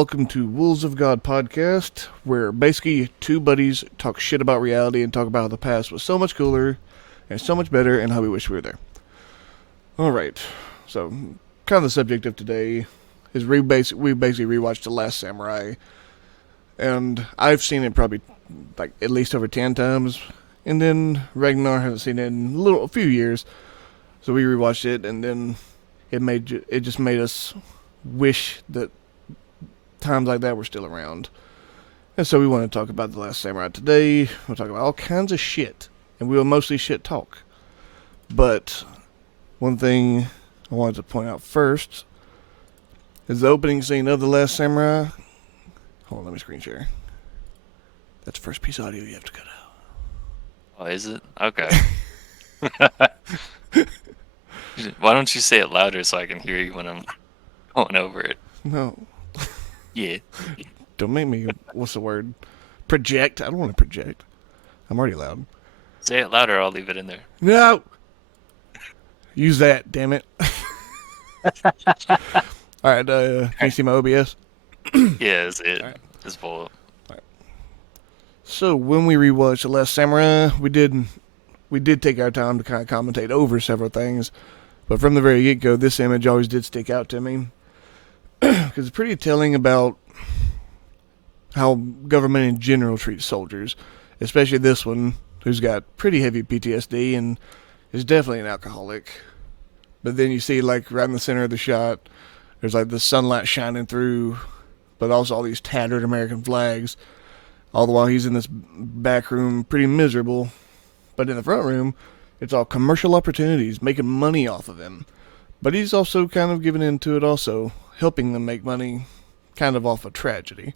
welcome to Wolves of God podcast, where basically two buddies talk shit about reality and talk about how the past was so much cooler and so much better and how we wish we were there. Alright, so kind of the subject of today is we basically rewatched The Last Samurai, and I've seen it probably like at least over 10 times, and then Ragnar hasn't seen it in a few years, so we rewatched it, and then it just made us wish that times like that were still around. And so we want to talk about The Last Samurai today. We'll talk about all kinds of shit, and we will mostly shit talk. But one thing I wanted to point out first is the opening scene of The Last Samurai. Hold on, let me screen share. That's the first piece of audio you have to cut out. Oh, is it? Okay. Why don't you say it louder so I can hear you when I'm going over it? No. Yeah. Don't make me, what's the word? Project? I don't want to project. I'm already loud. Say it louder, I'll leave it in there. No! Use that, damn it. Alright, can you see my OBS? Yeah, it's it. Alright. It's full up. So when we rewatched The Last Samurai, we did take our time to kind of commentate over several things, but from the very get-go, this image always did stick out to me because it's pretty telling about how government in general treats soldiers, especially this one who's got pretty heavy PTSD and is definitely an alcoholic. But then you see, like, right in the center of the shot, there's like the sunlight shining through, but also all these tattered American flags. All the while he's in this back room, pretty miserable. But in the front room, it's all commercial opportunities, making money off of him. But he's also kind of giving into it also, helping them make money kind of off a tragedy.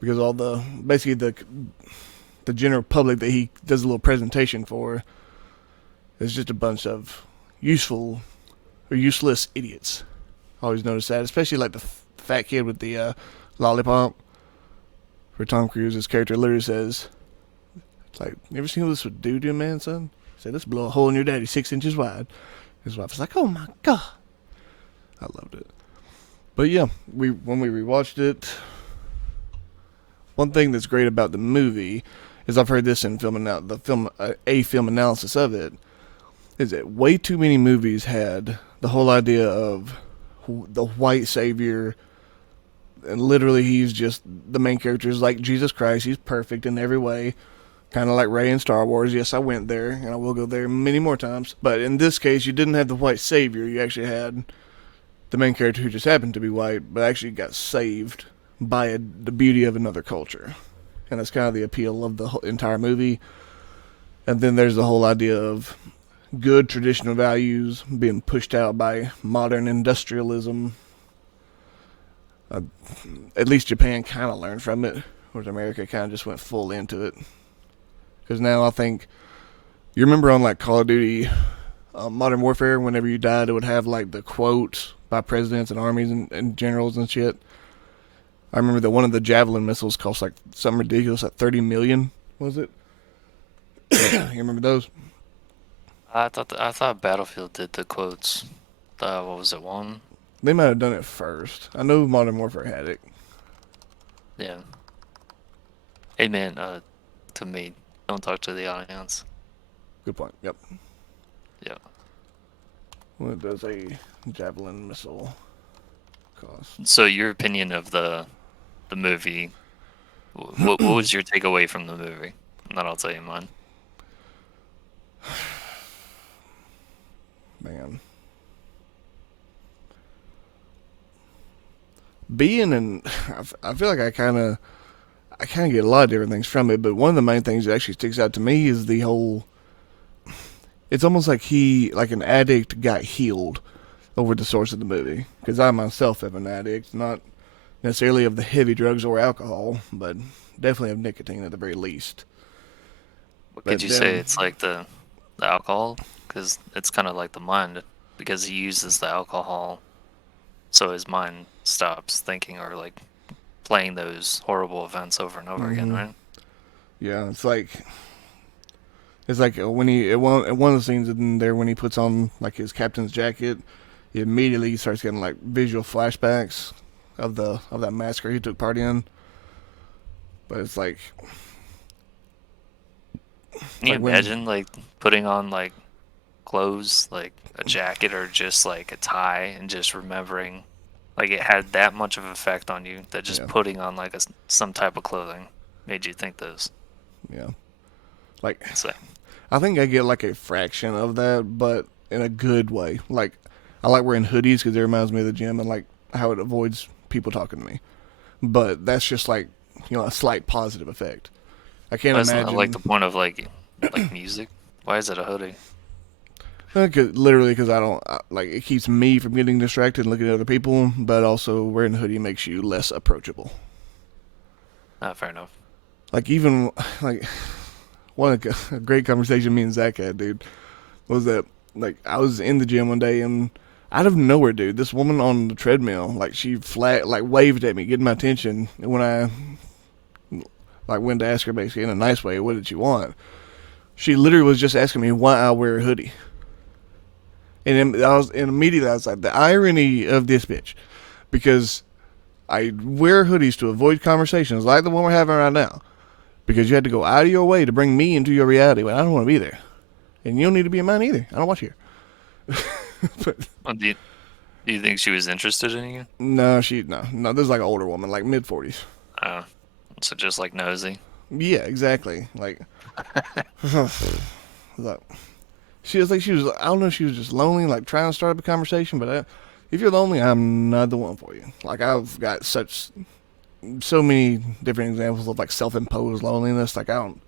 Because basically the general public that he does a little presentation for is just a bunch of useful or useless idiots. I always notice that, especially like the fat kid with the lollipop. For Tom Cruise's character literally says, it's like, you ever seen what this would do to a man, son? He said, let's blow a hole in your daddy 6 inches wide. His wife was like, oh my god. I loved it. But yeah, when we rewatched it, one thing that's great about the movie is I've heard this in film analysis of it, is that way too many movies had the whole idea of the white savior, and literally he's just the main character is like Jesus Christ. He's perfect in every way, kind of like Rey in Star Wars. Yes, I went there, and I will go there many more times. But in this case, you didn't have the white savior. You actually had the main character who just happened to be white, but actually got saved by the beauty of another culture. And that's kind of the appeal of the entire movie. And then there's the whole idea of good traditional values being pushed out by modern industrialism. At least Japan kind of learned from it, whereas America kind of just went full into it. Because now I think, you remember on like Call of Duty Modern Warfare, whenever you died, it would have like the quotes by presidents and armies and generals and shit. I remember that one of the Javelin missiles cost like something ridiculous, like 30 million, was it? You remember those? I thought Battlefield did the quotes. What was it, one? They might have done it first. I know Modern Warfare had it. Yeah. Hey man, to me, don't talk to the audience. Good point. Yep. Yeah. What does a Javelin missile cost? So your opinion of the movie, what was your takeaway from the movie? And then I'll tell you mine. Man. I feel like I kind of get a lot of different things from it, but one of the main things that actually sticks out to me is the whole. It's almost like like an addict got healed over the source of the movie. Because I myself am an addict, not necessarily of the heavy drugs or alcohol, but definitely of nicotine at the very least. What could you say? It's like the alcohol? Because it's kind of like the mind, because he uses the alcohol so his mind stops thinking or like playing those horrible events over and over again, right? Yeah, it's like when he at one of the scenes in there when he puts on like his captain's jacket, he immediately starts getting like visual flashbacks of that massacre he took part in. But it's Can you like when imagine like putting on like clothes, like a jacket or just like a tie, and just remembering like it had that much of effect on you that just yeah putting on like some type of clothing made you think this. yeah like So I think I get like a fraction of that, but in a good way. Like I like wearing hoodies because it reminds me of the gym and like how it avoids people talking to me. But that's just like a slight positive effect. I can't isn't that like imagine the point of like music? Why is it a hoodie? literally because I don't like it keeps me from getting distracted and looking at other people, but also wearing a hoodie makes you less approachable. Fair enough. Like even like one a great conversation me and Zach had, dude, was that like I was in the gym one day and out of nowhere, dude, this woman on the treadmill, like she flat like waved at me, getting my attention. And when I like went to ask her basically in a nice way, what did she want? She literally was just asking me why I wear a hoodie. And immediately I was like, the irony of this bitch, because I wear hoodies to avoid conversations like the one we're having right now, because you had to go out of your way to bring me into your reality when I don't want to be there, and you don't need to be in mine either. I don't watch here. But Well, do you think she was interested in you? no, no. This is like an older woman, like mid 40s. Uh, so just like nosy. Yeah, exactly. Like, look, she was. I don't know. She was just lonely, like trying to start up a conversation. But if you're lonely, I'm not the one for you. Like I've got so many different examples of like self-imposed loneliness. Like I don't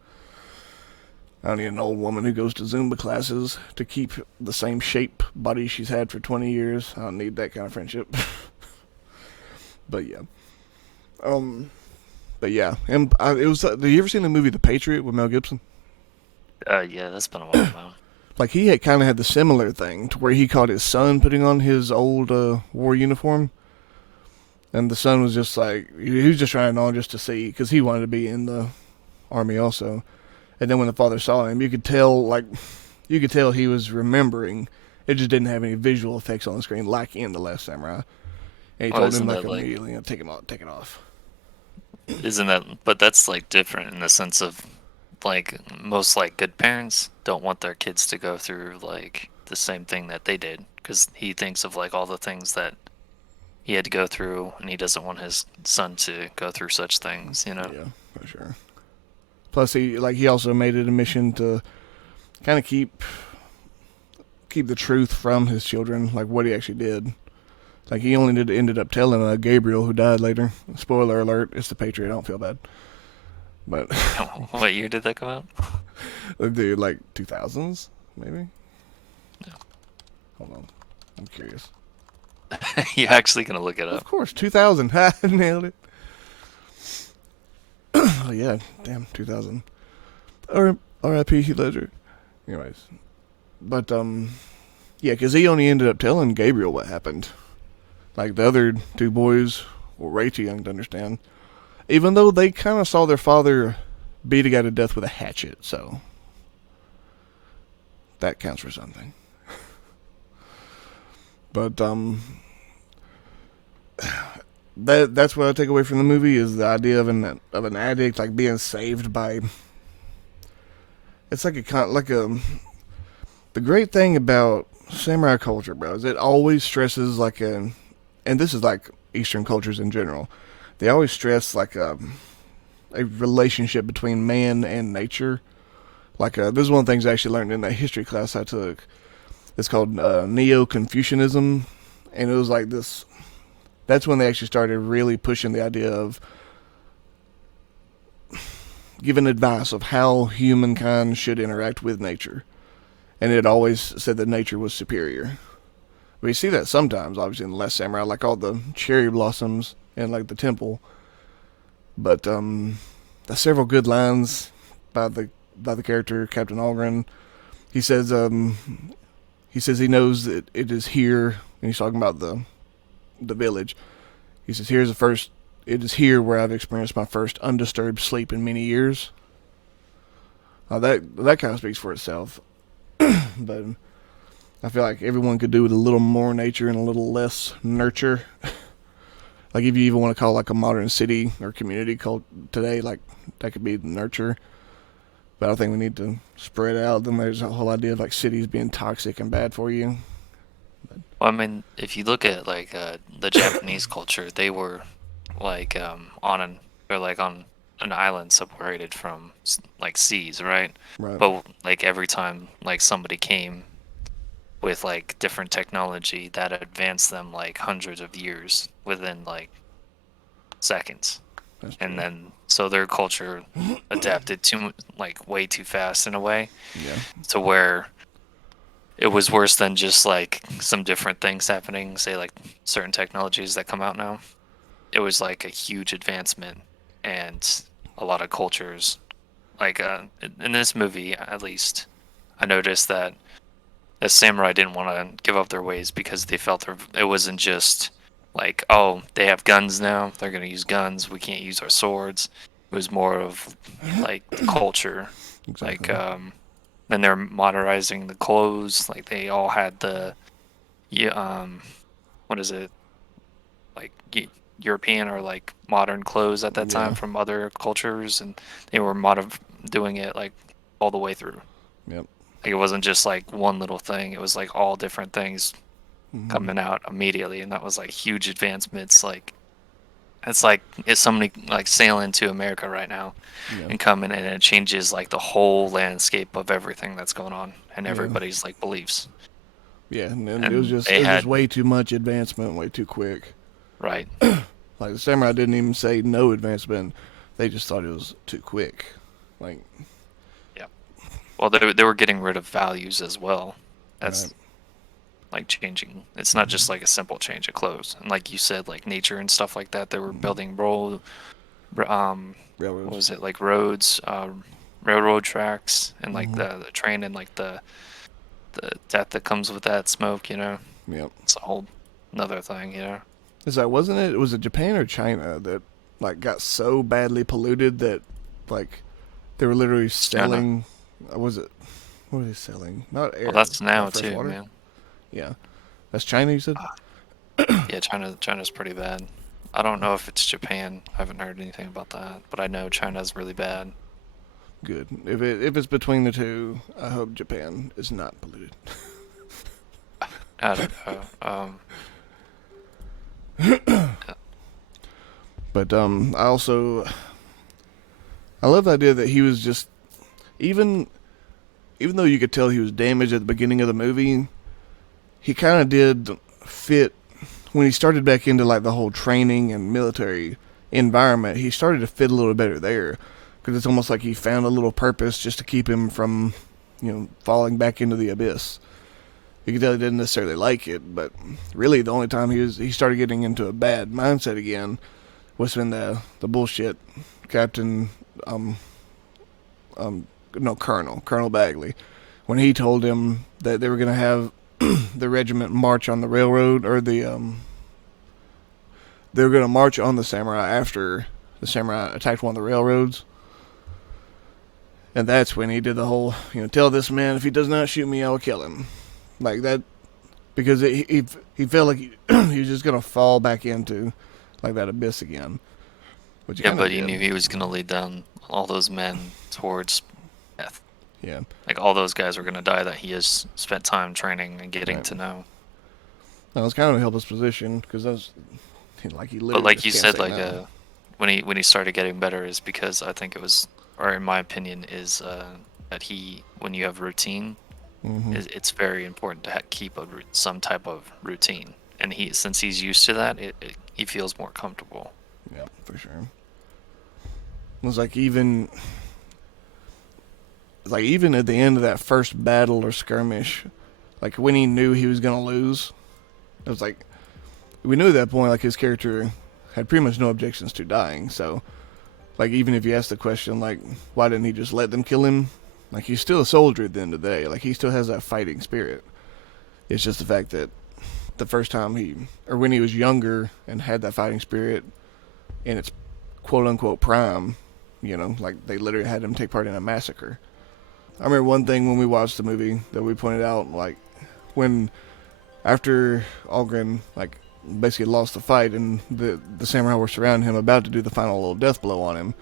need an old woman who goes to Zumba classes to keep the same shape body she's had for 20 years. I don't need that kind of friendship. But yeah, um, but yeah, and it was. Have you ever seen the movie The Patriot with Mel Gibson? Yeah, that's been a while now. Like he had kind of had the similar thing to where he caught his son putting on his old war uniform, and the son was just like he was just trying on just to see because he wanted to be in the army also. And then when the father saw him, you could tell he was remembering. It just didn't have any visual effects on the screen like in the Last Samurai. And he Well, told him isn't like that like immediately, take it off. isn't that? But that's like different in the sense of like most like good parents don't want their kids to go through like the same thing that they did because he thinks of like all the things that he had to go through and he doesn't want his son to go through such things, you know? Yeah, for sure. Plus, he also made it a mission to kind of keep the truth from his children, like what he actually did. Like he only ended up telling Gabriel, who died later. Spoiler alert: it's the Patriot. I don't feel bad, but What year did that come out? dude, like 2000s maybe. Hold on, I'm curious. You're actually gonna look it Of up. course, 2000. I nailed it. Oh yeah, damn 2000. R.I.P. Heath Ledger. Anyways, but yeah, because he only ended up telling Gabriel what happened. Like the other two boys were way too young to understand. Even though they kind of saw their father beat a guy to death with a hatchet, so that counts for something. But that's what I take away from the movie is the idea of an addict like being saved by. It's like a the great thing about samurai culture, bro, is it always stresses and this is like Eastern cultures in general. They always stress like a relationship between man and nature. Like this is one of the things I actually learned in that history class I took. It's called Neo Confucianism, and it was like this. That's when they actually started really pushing the idea of giving advice of how humankind should interact with nature. And it always said that nature was superior. We see that sometimes, obviously, in the Last Samurai, like all the cherry blossoms and like the temple. But there's several good lines by the character Captain Algren. He says he knows that it is here, and he's talking about the village. He says, "Here's the first. It is here where I've experienced my first undisturbed sleep in many years." That kind of speaks for itself. But I feel like everyone could do with a little more nature and a little less nurture. Like if you even want to call like a modern city or community called today, like that could be nurture. But I think we need to spread out. Then there's a whole idea of like cities being toxic and bad for you. Well, I mean, if you look at like the Japanese culture, they were like they're like on an island separated from like seas, right? Right. But like every time like somebody came with like different technology that advanced them like hundreds of years within like seconds. That's And true. then so their culture adapted too like way too fast in a way Yeah. to where it was worse than just like some different things happening, say like certain technologies that come out now. It was like a huge advancement and a lot of cultures like in this movie at least I noticed that the samurai didn't want to give up their ways because they felt it wasn't just like, oh, they have guns now, they're going to use guns, we can't use our swords. It was more of like the culture, like Exactly. then they're modernizing the clothes, like they all had the yeah, what is it, like European or like modern clothes at that time Yeah. from other cultures, and they were doing it like all the way through. Yep. Like it wasn't just like one little thing; it was like all different things Hmm. coming out immediately, and that was like huge advancements. Like it's like it's somebody like sailing to America right now Yeah. and coming, and it changes like the whole landscape of everything that's going on and Yeah. everybody's like beliefs. Yeah. And And it they was just had way too much advancement, way too quick. right, Like the samurai didn't even say no advancement; they just thought it was too quick. Like, yeah. Well, they were getting rid of values as well. right. That's like changing. It's not just Hmm. like a simple change of clothes. And like you said, like nature and stuff like that, they were Hmm. building what Railroads. was it, like roads, railroad tracks, and like Hmm. the train and like the death that comes with that smoke. Yep. It's a whole another thing. Is that wasn't it? Was it Japan or China that like got so badly polluted that like they were literally It's China. selling? Was it? What were they selling? Not Well, air, that's now fresh too, water. man. Yeah, that's China. You said. Ah, yeah, China's pretty bad. I don't know if it's Japan. I haven't heard anything about that, but I know China's really bad. Good. If it's between the two, I hope Japan is not polluted. I don't know. But I love the idea that he was just even even though you could tell he was damaged at the beginning of the movie, he kind of did fit when he started back into like the whole training and military environment. He started to fit a little better there because it's almost like he found a little purpose just to keep him from, falling back into the abyss. You could tell he didn't necessarily like it, but really the only time he started getting into a bad mindset again was when the bullshit Captain um no Colonel Bagley when he told him that they were gonna have the regiment march on the railroad or they were gonna march on the samurai after the samurai attacked one of the railroads. And that's when he did the whole, tell this man if he does not shoot me, I will kill him. Like that, because he felt like he was just gonna fall back into like that abyss again, which he Yeah, kind of but he did. knew he was gonna lead down all those men towards death. Yeah, Like all those guys were gonna die that he has spent time training and getting right. to know. That was kind of a helpless position because that's like he But literally like just you can't said, say like no. when he started getting better is because I think it was, or in my opinion, is that he when you have routine, Hmm. it's very important to keep some type of routine, and since he's used to that, he feels more comfortable. Yeah, for sure. It was like even at the end of that first battle or skirmish, like when he knew he was gonna lose, it was like we knew at that point like his character had pretty much no objections to dying. So like even if you ask the question like why didn't he just let them kill him, like he's still a soldier at the end of the day. Like he still has that fighting spirit. It's just the fact that the first time or when he was younger and had that fighting spirit in its quote unquote prime, like they literally had him take part in a massacre. I remember one thing when we watched the movie that we pointed out, like when after Algren like basically lost the fight, and the samurai were surrounding him, about to do the final little death blow on him.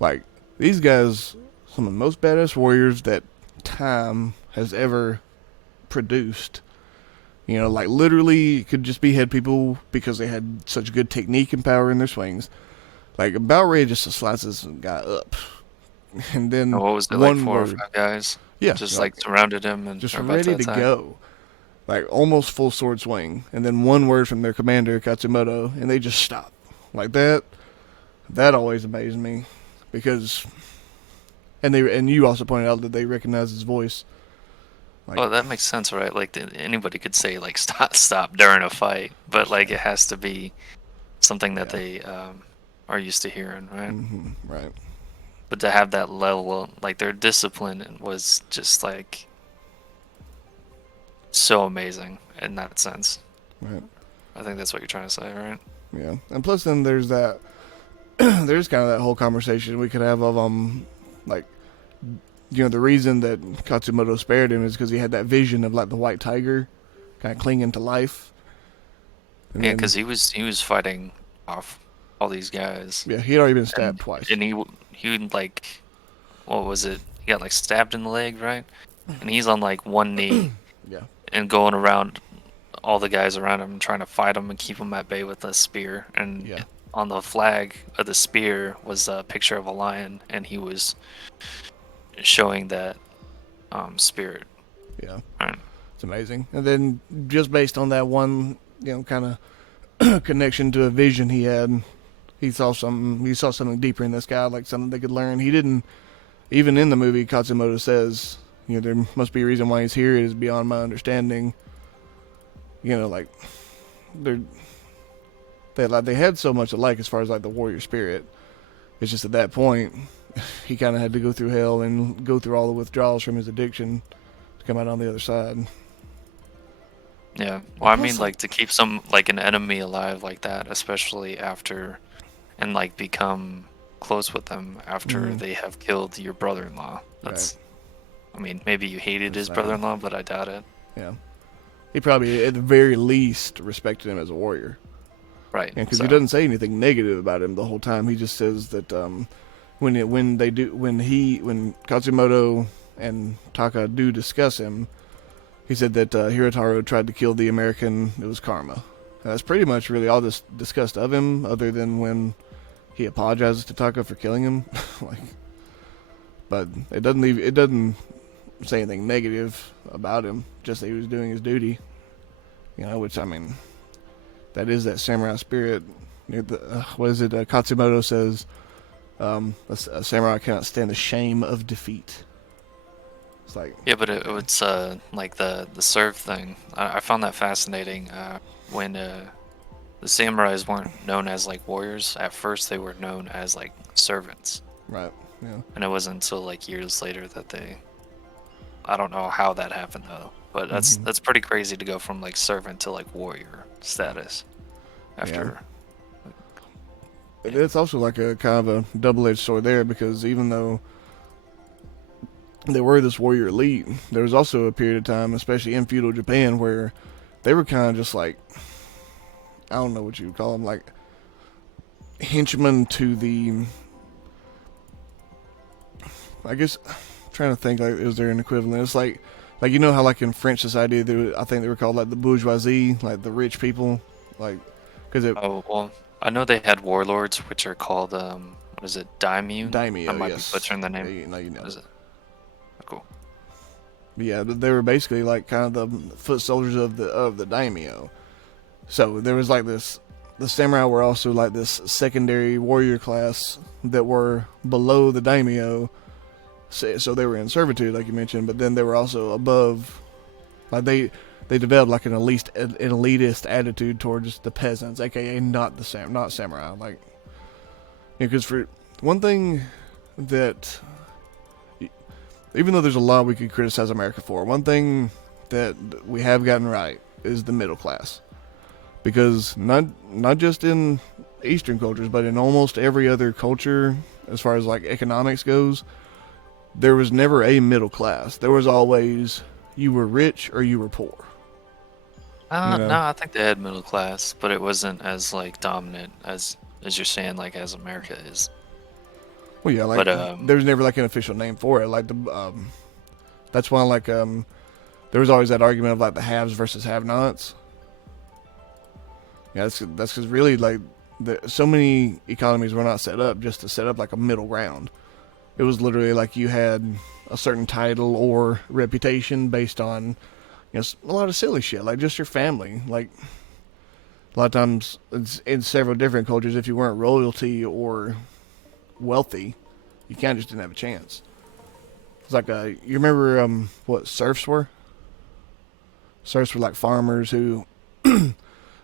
Like, these guys, some of the most badass warriors that time has ever produced. You know, like literally could just behead people because they had such good technique and power in their swings. Like about ready just to slice this guy up, and And then what was it, like one 4 or word, 5 guys yeah, just like like surrounded him and just are about to ready to attack? go, like almost full sword swing, and then one word from their commander Katsumoto, and they just stop like that. That always amazed me, because and you also pointed out that they recognize his voice. Like, Well, that makes sense, right? Like anybody could say like stop during a fight, but like it has to be something that yeah, they are used to hearing, right? right, But to have that level, like their discipline was just like so amazing in that sense. right, I think that's what you're trying to say, right? yeah. And plus, then there's that. There's kind of that whole conversation we could have of like, you know, the reason that Katsumoto spared him is because he had that vision of like the white tiger kind of clinging to life. And Yeah, then, because he was fighting off all these guys, yeah, he had already been stabbed and twice. and he like, what was it? He got like stabbed in the leg, right? And he's on like one knee Yeah, and going around all the guys around him trying to fight him and keep him at bay with a spear. And yeah, on the flag of the spear was a picture of a lion, and he was showing that spirit. yeah. Right. It's amazing. And then just based on that one, you know, kind of connection to a vision he had, he saw something. He saw something deeper in this guy, like something they could learn. He didn't. Even in the movie, Katsumoto says, you know, there must be a reason why he's here. It is beyond my understanding. You know, like they're they had so much alike as far as like the warrior spirit. It's just at that point, he kind of had to go through hell and go through all the withdrawals from his addiction to come out on the other side. Yeah. And Well, I plus, mean, like to keep some like an enemy alive like that, especially after and like become close with them after mm-hmm, they have killed your brother-in-law. right, That's, I mean, maybe you hated that's his sad. brother-in-law, but I doubt it. Yeah, he probably at the very least respected him as a warrior. Right. And because he So, doesn't say anything negative about him the whole time, he just says that when Katsumoto and Taka do discuss him, he said that Hirotaro tried to kill the American. It was karma. And that's pretty much really all this discussed of him, other than when he apologizes to Taka for killing him. Like, but it doesn't say anything negative about him. Just that he was doing his duty. You know, which I mean, that is that samurai spirit. What is it? Katsumoto says, a samurai cannot stand the shame of defeat. It's like, yeah, but it okay, was like the serve thing. I found that fascinating. When the samurais weren't known as like warriors at first, they were known as like servants, right, yeah, and it wasn't until like years later that they. I don't know how that happened though, but mm-hmm, that's pretty crazy to go from like servant to like warrior status yeah. after. Yeah. It's also like a kind of a double-edged sword there, because even though they were this warrior elite, there was also a period of time, especially in feudal Japan, where they were kind of just like, I don't know what you would call them, like henchmen to the. I guess I'm trying to think, like, is there an equivalent? It's like you know how like in French society, I think they were called like the bourgeoisie, like the rich people, like because it Oh well, I know they had warlords, which are called what is it, daimyon? I daimyo, might be yes, butchering the yeah, name. you know What is it. it? Oh, cool. But yeah, they were basically like kind of the foot soldiers of the daimyo. So there was like this. The samurai were also like this secondary warrior class that were below the daimyo. So they were in servitude, like you mentioned, but then they were also above. Like they developed like an elitist attitude towards the peasants, aka not samurai. Like, because for one thing that, even though there's a lot we could criticize America for, one thing that we have gotten right is the middle class. Because not just in Eastern cultures, but in almost every other culture, as far as like economics goes, there was never a middle class. There was always, you were rich or you were poor. You know? No, I think they had middle class, but it wasn't as like dominant as you're saying, like as America is. Well, yeah, like But there's never like an official name for it. Like that's why like there was always that argument of like the haves versus have-nots. Yeah, that's because really like so many economies were not set up just to set up like a middle ground. It was literally like you had a certain title or reputation based on a lot of silly shit like just your family. Like a lot of times in several different cultures, if you weren't royalty or wealthy, you kind of just didn't have a chance. It's like you remember what serfs were? Serfs were like farmers who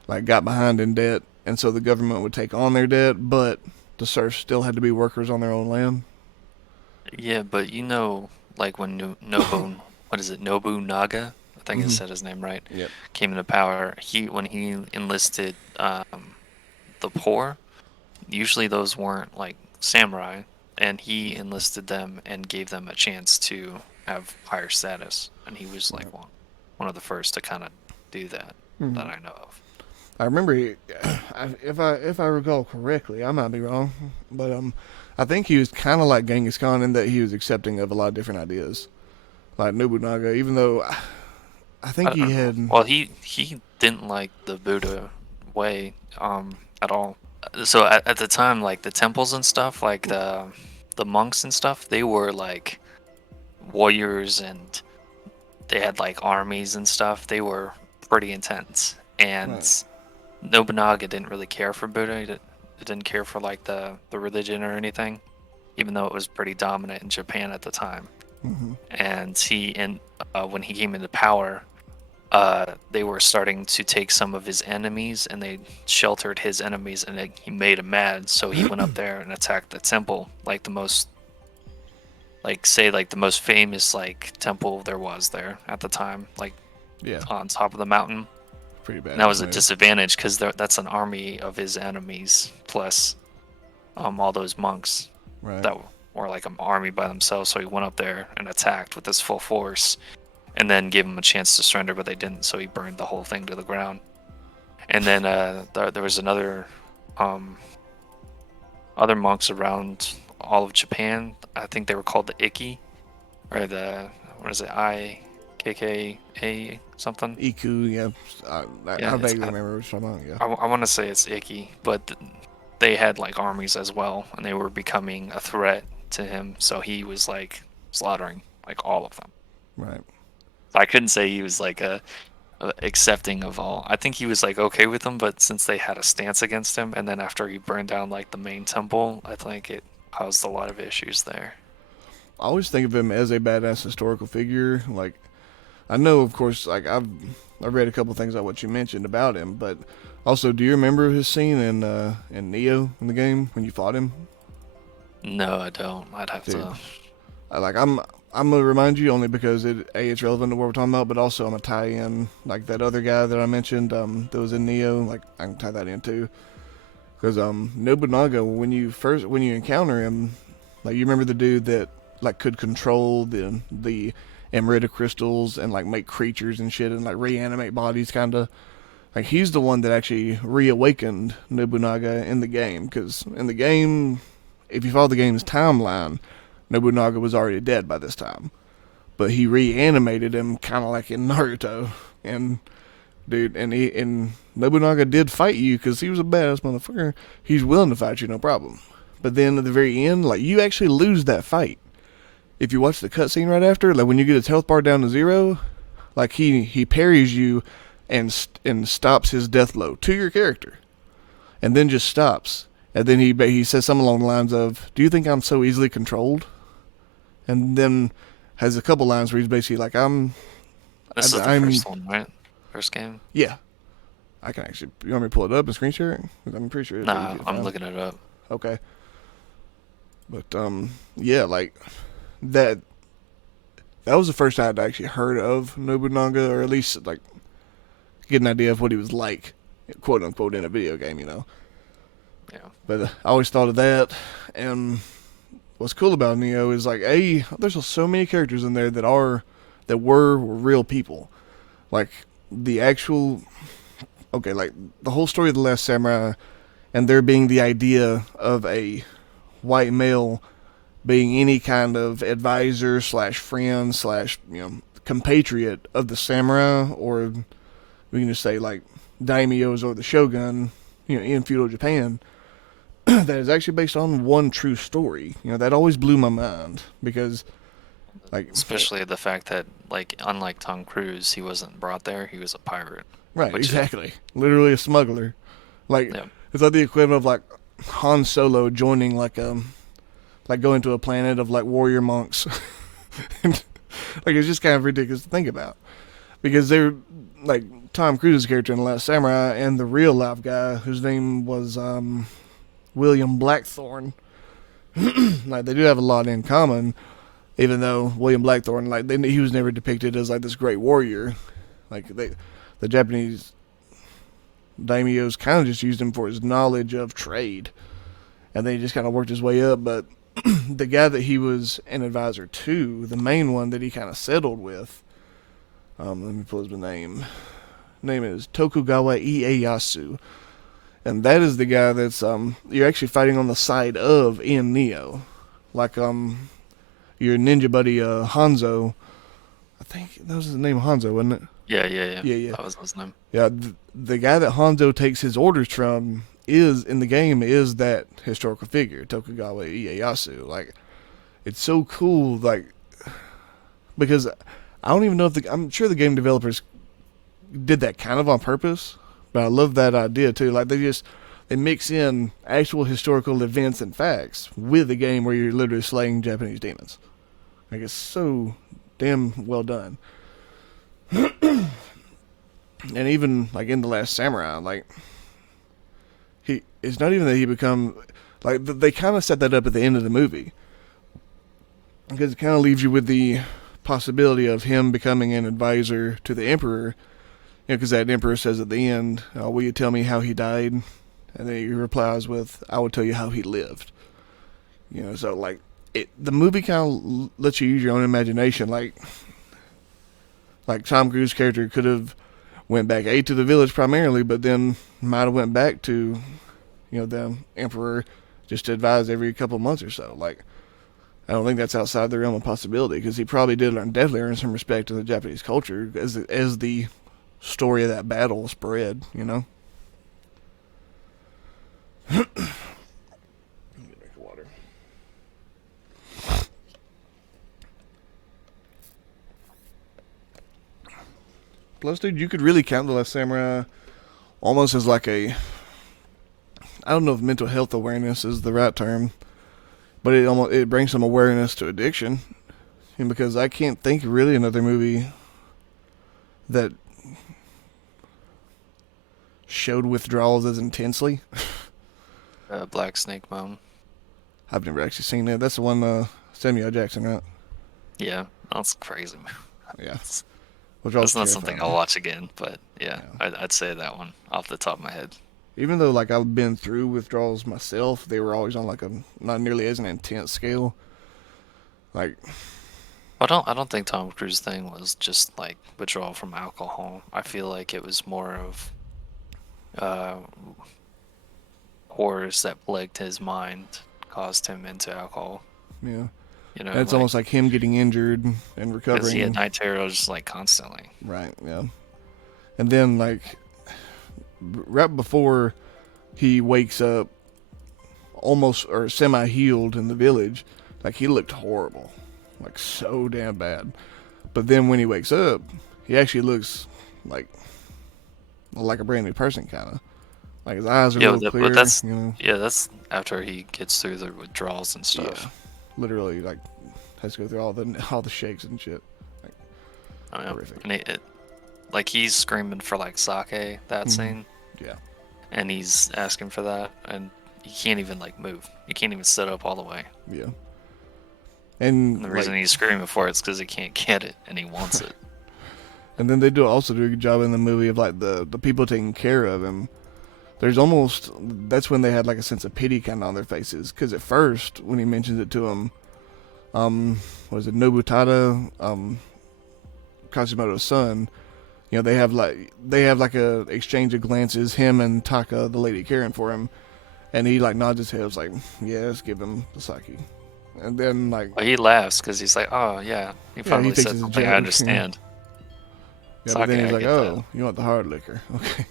like got behind in debt, and so the government would take on their debt, but the serfs still had to be workers on their own land. yeah, but like when Nobu, what is it, Nobunaga? I think I Mm-hmm. said his name right. Yep. Came into power. When he enlisted the poor, usually those weren't like samurai, and he enlisted them and gave them a chance to have higher status. And he was like Yep. one of the first to kind of do that Mm-hmm. that I know of. I remember, if I recall correctly, I might be wrong, but I think he was kind of like Genghis Khan in that he was accepting of a lot of different ideas, like Nobunaga. Even though I think I he don't know. had, Well, he didn't like the Buddha way at all. So at the time, like the temples and stuff, like the monks and stuff, they were like warriors and they had like armies and stuff. They were pretty intense. And right, Nobunaga didn't really care for Buddha. He didn't care for like the religion or anything, even though it was pretty dominant in Japan at the time. mm-hmm. And when he came into power, they were starting to take some of his enemies and they sheltered his enemies and he made him mad. So he went up there and attacked the temple, like the most famous like temple there was there at the time, like Yeah, on top of the mountain. pretty And that was badass a move, disadvantage because that's an army of his enemies plus all those monks right? that were like an army by themselves. So he went up there and attacked with his full force and then gave him a chance to surrender, but they didn't. So he burned the whole thing to the ground. And then there was another um, other monks around all of Japan. I think they were called the Ikki or the what is it, IKKA something. Iku, yeah, I Yeah, vaguely remember what you're talking about. Yeah, I want to say it's Ikki, but they had like armies as well, and they were becoming a threat to him. So he was like slaughtering like all of them. right. So I couldn't say he was like a accepting of all. I think he was like okay with them, but since they had a stance against him, and then after he burned down like the main temple, I think it caused a lot of issues there. I always think of him as a badass historical figure. Like I know, of course, like I've read a couple things about what you mentioned about him, but also, do you remember his scene in Neo in the game when you fought him? No, I don't. I'd have Dude, to. I'm gonna remind you only because it's relevant to what we're talking about, but also I'm gonna tie in like that other guy that I mentioned that was in Neo. Like I can tie that in too, because Nobunaga when you encounter him, like you remember the dude that like could control the emerita crystals and like make creatures and shit and like reanimate bodies, kind of. Like he's the one that actually reawakened Nobunaga in the game, because in the game, if you follow the game's timeline, Nobunaga was already dead by this time, but he reanimated him, kind of like in Naruto. And dude, and Nobunaga did fight you because he was a badass motherfucker. He's willing to fight you, no problem. But then at the very end, like you actually lose that fight. If you watch the cutscene right after, like when you get his health bar down to zero, like he parries you and stops his death blow to your character, and then just stops. And then he says something along the lines of, "Do you think I'm so easily controlled?" And then has a couple lines where he's basically like, This is the I'm first one, right? First game. yeah. I can actually. You want me to pull it up and screen share it? 'Cause I'm pretty sure it's easy Nah, to I'm find. looking it up. Okay, but yeah, like that. That was the first time I'd actually heard of Nobunaga, or at least like get an idea of what he was like, quote unquote, in a video game, you know. Yeah. But I always thought of that. And what's cool about Neo is like, there's so many characters in there that were real people. Like the actual okay, like the whole story of the Last Samurai, and there being the idea of a white male being any kind of advisor slash friend slash compatriot of the samurai, or we can just say like daimyos or the shogun, in feudal Japan. That is actually based on one true story. That always blew my mind because, like, Especially the fact that, like, unlike Tom Cruise, he wasn't brought there. He was a pirate, right, which is exactly, literally a smuggler. Like, yeah. it's like the equivalent of like Han Solo joining like going to a planet of like warrior monks. Like it's just kind of ridiculous to think about because they're like Tom Cruise's character in The Last Samurai and the real life guy whose name was William Blackthorne. Like they do have a lot in common, even though William Blackthorne, he was never depicted as like this great warrior. Like the Japanese daimyos kind of just used him for his knowledge of trade, and then he just kind of worked his way up. But the guy that he was an advisor to, the main one that he kind of settled with, let me pull his name. Name is Tokugawa Ieyasu, and that is the guy that's you're actually fighting on the side of in Neo, like your ninja buddy Hanzo. I think that was his name, Hanzo, wasn't it? Yeah. Yeah, yeah, That was his name. yeah. The guy that Hanzo takes his orders from is in the game is that historical figure, Tokugawa Ieyasu. Like, it's so cool, like because I don't even know if I'm sure the game developers did that kind of on purpose, but I love that idea too. Like they mix in actual historical events and facts with a game where you're literally slaying Japanese demons. Like it's so damn well done. And even like in The Last Samurai, like it's not even that he become like they kind of set that up at the end of the movie because it kind of leaves you with the possibility of him becoming an advisor to the emperor. Because that emperor says at the end, "Will you tell me how he died?" And then he replies with, "I will tell you how he lived." So like the movie kind of lets you use your own imagination. Like Tom Cruise's character could have went back to the village primarily, but then might have went back to the emperor just to advise every couple of months or so. Like I don't think that's outside the realm of possibility because he probably definitely earn some respect in the Japanese culture as the story of that battle spread. Let me drink water. Plus, dude, you could really count The Last Samurai almost as like I don't know if mental health awareness is the right term, but it brings some awareness to addiction. And because I can't think of really another movie that showed withdrawals as intensely. Black Snake Mountain. I've never actually seen that. That's the one Samuel Jackson, right? Yeah, that's crazy. Yeah. It's, Withdrawals that's not something I'll terrifying. watch again, but yeah, Yeah. I'd say that one off the top of my head. Even though like I've been through withdrawals myself, they were always on like a not nearly as an intense scale. Like I don't think Tom Cruise thing was just like withdrawal from alcohol. I feel like it was more of uh, horrors that plagued his mind caused him into alcohol. yeah, You and know, it's like almost like him getting injured and because he had recovering. night terrors like constantly. Right. Yeah. And then like right before he wakes up, almost or semi healed in the village, like he looked horrible, like so damn bad. But then when he wakes up, he actually looks like like a brand new person, kind of. Like his eyes are a Yeah, little but clearer, that's yeah, that's after he gets through the withdrawals and Yeah, stuff. literally, like has to go through all the shakes and shit. Like Oh, yeah. horrific. And like he's screaming for like sake that Hmm. scene, Yeah, and he's asking for that, and he can't even like move. He can't even sit up all the way. yeah. And And the like, reason he's screaming for it's because he can't get it, and he wants it. and then they also do a good job in the movie of like the people taking care of him. There's almost that's when they had like a sense of pity kind of on their faces because at first when he mentions it to him, was it Nobutada, Kasimoto's son? they have like a exchange of glances. Him and Taka, the lady caring for him, and he like nods his head. It's like, yeah, let's give him the sake. And then like, Well, he laughs because he's like, "Oh yeah, he yeah, he finally thinks said it's a something I joke. Yeah, understand." yeah, but Sake, then he's I like, get that. oh, you want the hard liquor? Okay.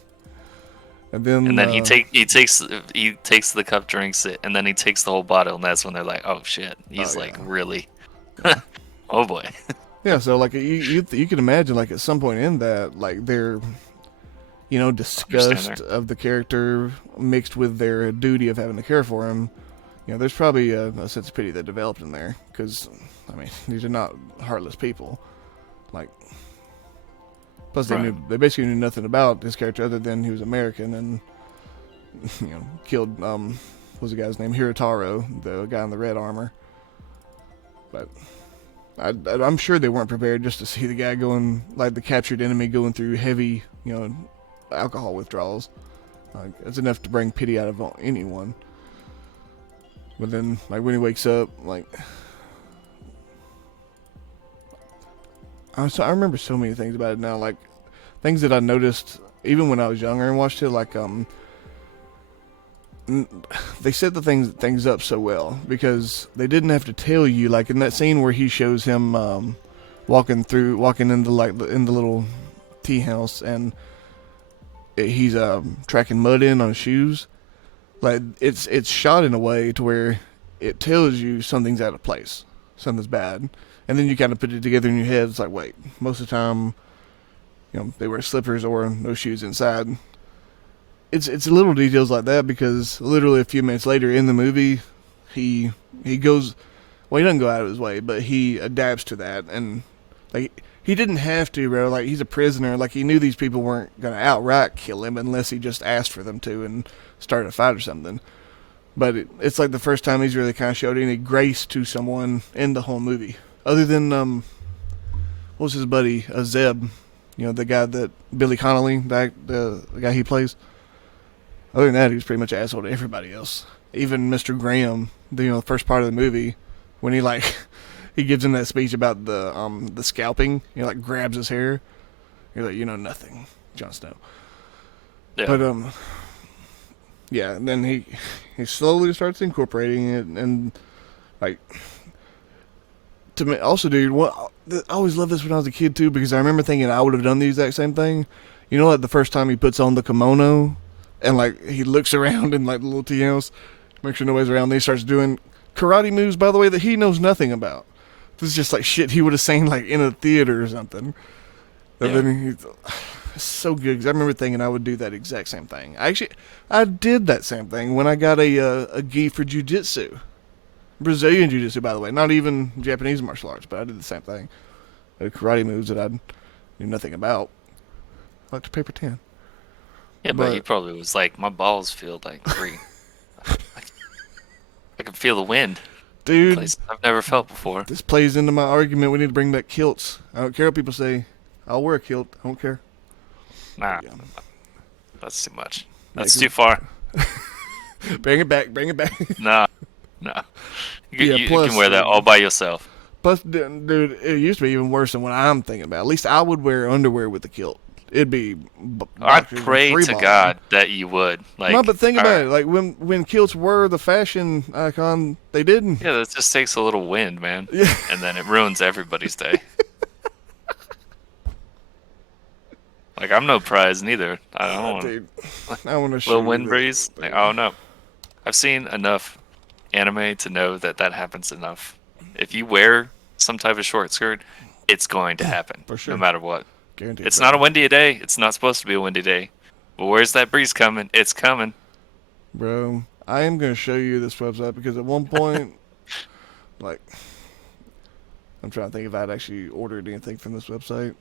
And And then then he takes the cup, drinks it, and then he takes the whole bottle, and that's when they're like, "Oh shit!" oh He's like, yeah, "Really? yeah. Oh boy." Yeah, so like you can imagine like at some point in that like their Understand there. disgust of the character mixed with their duty of having to care for him. There's probably a sense of pity that developed in there because I mean these are not heartless people. Like plus Right. they basically knew nothing about his character other than he was American and killed what was the guy's name, Hirotaro, the guy in the red armor. But I'm sure they weren't prepared just to see the guy going, like the captured enemy going through heavy, alcohol withdrawals. Like, it's enough to bring pity out of anyone. But then, like, when he wakes up, like, I remember so many things about it now. Like, things that I noticed even when I was younger and watched it, like, they set the things up so well because they didn't have to tell you. Like in that scene where he shows him walking into like in the little tea house and he's tracking mud in on his shoes. Like it's shot in a way to where it tells you something's out of place, something's bad, and then you kind of put it together in your head. It's like, wait, most of the time, they wear slippers or no shoes inside. It's little details like that because literally a few minutes later in the movie, he goes, well, he doesn't go out of his way, but he adapts to that, and like he didn't have to, bro. Like he's a prisoner. Like he knew these people weren't gonna outright kill him unless he just asked for them to and started a fight or something. But it's like the first time he's really kind of showed any grace to someone in the whole movie, other than what was his buddy, Zeb, the guy that Billy Connolly, the guy he plays. Other than that, he was pretty much an asshole to everybody else. Even Mr. Graham, the first part of the movie, when he like he gives him that speech about the scalping, like grabs his hair. You're like, nothing, Jon Snow. Yeah. But yeah. And then he slowly starts incorporating it, and like to me, also, dude, I always loved this when I was a kid too because I remember thinking I would have done the exact same thing. Like the first time he puts on the kimono and like he looks around in like the little tea house, make sure nobody's around. Then he starts doing karate moves, by the way, that he knows nothing about. This is just like shit he would have seen like in a theater or something. And Yeah. then it's so good because I remember thinking I would do that exact same thing. I did that same thing when I got a gi for jujitsu, Brazilian jiu-jitsu, by the way, not even Japanese martial arts, but I did the same thing. I had karate moves that I knew nothing about, like the paper tin. Yeah, but he But probably was like, my balls feel like free. I, I can feel the wind. dude, Place I've never felt before. this plays into my argument. We need to bring back kilts. I don't care what people say. I'll wear a kilt. I don't care. Nah, But yeah, that's too much. yeah, That's too far. bring it back. Bring it back. Nah, nah. You, Yeah. you, you can Plus, wear that all by yourself. dude, it used to be even worse than what I'm thinking about. At least I would wear underwear with the kilt. It'd be I'd boxers and pray free to balling. God that you would. Like, No, but think all about right. it. Like when kilts were the fashion icon, they didn't. Yeah, that just takes a little wind, man. Yeah, And then it ruins everybody's day. Like, I'm no prize neither. I don't want dude. I want to a show little you wind this breeze. Like, thing. I don't know. I've seen enough anime to know that that happens enough. If you wear some type of short skirt, it's going to happen, For no sure, matter what. guaranteed, It's not a bro. windy day. It's not supposed to be a windy day. But where's that breeze coming? It's coming. Bro, I am gonna show you this website because at one point, like, I'm trying to think if I'd actually ordered anything from this website.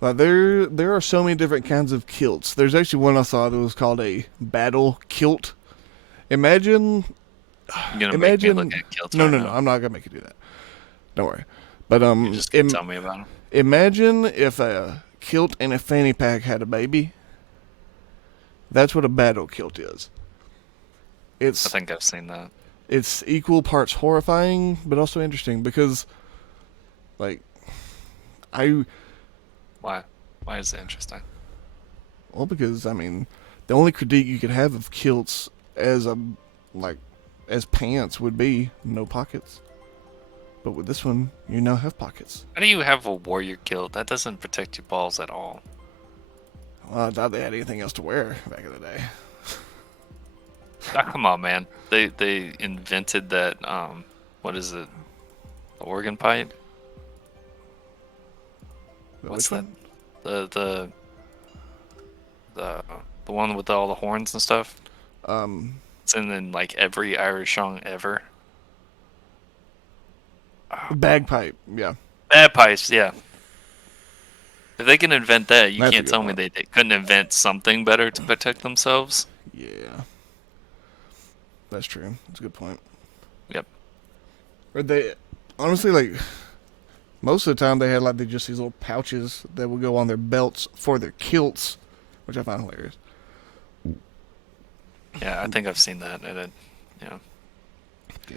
Like there are so many different kinds of kilts. There's actually one I saw that was called a battle kilt. Imagine, You're gonna make me look imagine. at kilts No, right no, no. now. I'm not gonna make you do that. Don't worry. But You're just gonna tell me about them. imagine if a kilt and a fanny pack had a baby. That's what a battle kilt is. I It's think I've seen that. it's equal parts horrifying, but also interesting because, like, I Why? Why is that interesting? Well, because I mean, the only critique you could have of kilts as a like as pants would be no pockets. But with this one, you now have pockets. How do you have a warrior kilt? That doesn't protect your balls at all. Well, I doubt they had anything else to wear back in the day. Ah, come on, man. They invented that what is it? The organ pipe? What's Which that? one? The the the one with all the horns and stuff. It's in like every Irish song ever. Bagpipe. Yeah, Bagpipes, yeah. If they can invent that, you that's a can't good tell me point. they couldn't invent something better to protect themselves. Yeah, that's true. That's a good point. Yep. Or they honestly like most of the time they had like just these little pouches that would go on their belts for their kilts, which I find hilarious. Yeah, I think I've seen that. And it, yeah. Yeah.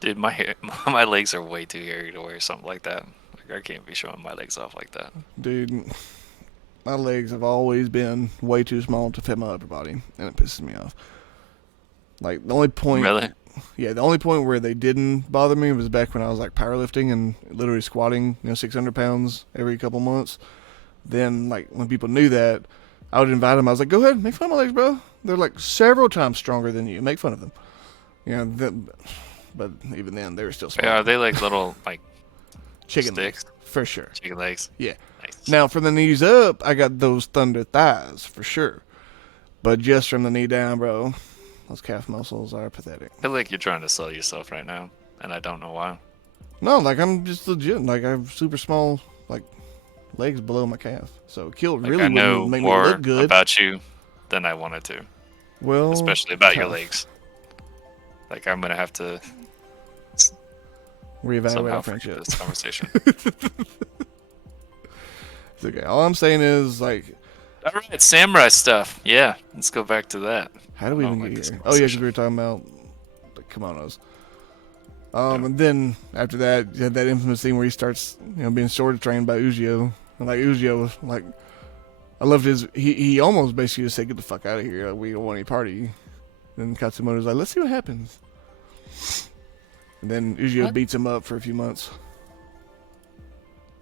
Dude, my hair, my legs are way too hairy to wear something like that. Like I can't be showing my legs off like that. Dude, my legs have always been way too small to fit my upper body, and it pisses me off. Like the only point, Really? yeah, the only point where they didn't bother me was back when I was like powerlifting and literally squatting, 600 pounds every couple months. Then, like when people knew that, I would invite them. I was like, "Go ahead, make fun of my legs, bro. They're like several times stronger than you. Make fun of them." But even then, they were still small. Yeah, are they like little like Chicken sticks? legs, for sure. Chicken legs? Yeah. Nice. Now, from the knees up, I got those thunder thighs for sure. But just from the knee down, bro, those calf muscles are pathetic. I feel like you're trying to sell yourself right now, and I don't know why. No, like I'm just legit. Like I have super small, like legs below my calf. So kilt Like really I wouldn't know make me more look good. about you than I wanted to, Well, especially about your tough. legs. Like I'm gonna have to Reevaluate somehow our forget friendship. this conversation. It's okay. All I'm saying is like, All right, samurai stuff. Yeah, let's go back to that. how do we I don't even like get this here? Oh yeah, because conversation. we were talking about the kimonos. Yeah. And then after that, you had that infamous scene where he starts, being sword trained by Ujio. And like Ujio was like, I loved his. He almost basically just said, "Get the fuck out of here. Like, we don't want any party." Then Katsumoto's like, "Let's see what happens." And then Ujio What? beats him up for a few months.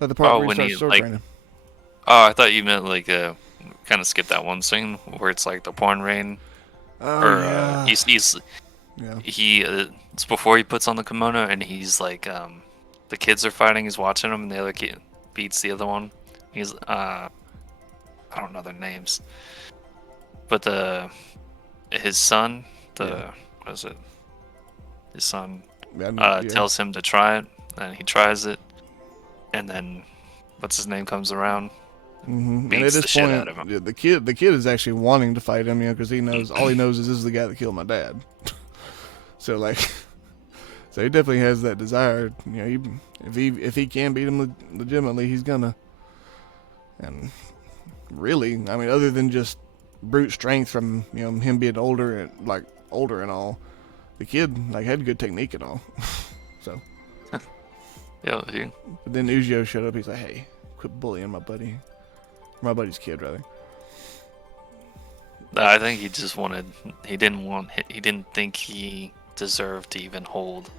At the part Oh, where he when starts he sword like. training. Oh, I thought you meant like kind of skip that one scene where it's like the porn rain, Oh or yeah. Yeah. it's before he puts on the kimono and he's like the kids are fighting. He's watching them, and the other kid beats the other one. He's I don't know their names, but his son, Yeah. what is it? His son Yeah. tells him to try it, and he tries it, and then what's his name comes around, And at beats this the shit out point, of him. yeah, the kid is actually wanting to fight him, because he knows all he knows is this is the guy that killed my dad. So like, so he definitely has that desire. If he can beat him legitimately, he's gonna. And really, I mean, other than just brute strength from him being older and all, the kid like had good technique and all. So, Yeah, he, but then Ujio showed up. He's like, "Hey, quit bullying my buddy's kid, rather." I think he just wanted. He didn't think he deserved to even hold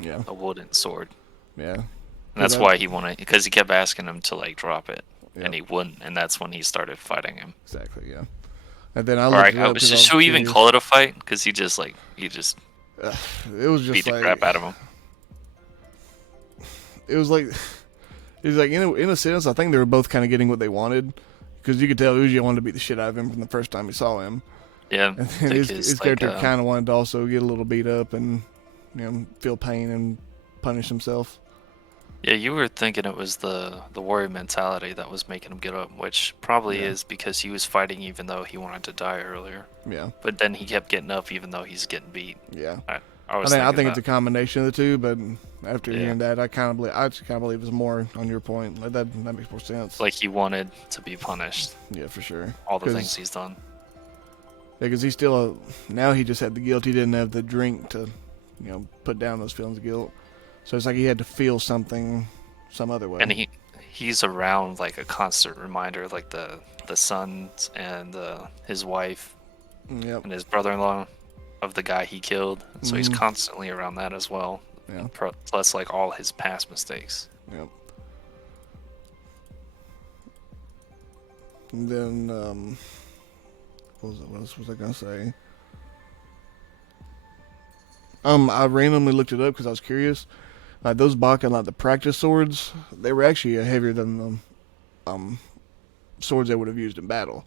Yeah, a wooden sword. yeah. And 'Cause that's why he wanted, because he kept asking him to like drop it, Yep. and he wouldn't, and that's when he started fighting him. Exactly, yeah. And then I All looked right, it up because I was should we even curious. call it a fight? Because he just Ugh, it was beat just the like crap out of him. it was like in a sense, I think they were both kind of getting what they wanted, because you could tell Uji wanted to beat the shit out of him from the first time he saw him, Yeah, and I then think his character kind of wanted to also get a little beat up and feel pain and punish himself. yeah, you were thinking it was the warrior mentality that was making him get up, which probably Yeah. is because he was fighting even though he wanted to die earlier. Yeah, But then he kept getting up even though he's getting beat. yeah. I I was think thinking it's a combination of the two, but after Yeah. hearing that, I just kind of believe it's more on your point. Like that makes more sense. like he wanted to be punished. Yeah, for sure. All the 'Cause- things he's done. Yeah, because he's still now he just had the guilt. He didn't have the drink to, put down those feelings of guilt. So it's like he had to feel something, some other way. And he's around like a constant reminder, like the sons and his wife Yep. and his brother-in-law of the guy he killed. So he's Mm-hmm. constantly around that as well. Yeah. Plus like all his past mistakes. Yep. And then what else was I gonna say? I randomly looked it up because I was curious. Like those Bakken, like the practice swords, they were actually heavier than the swords they would have used in battle.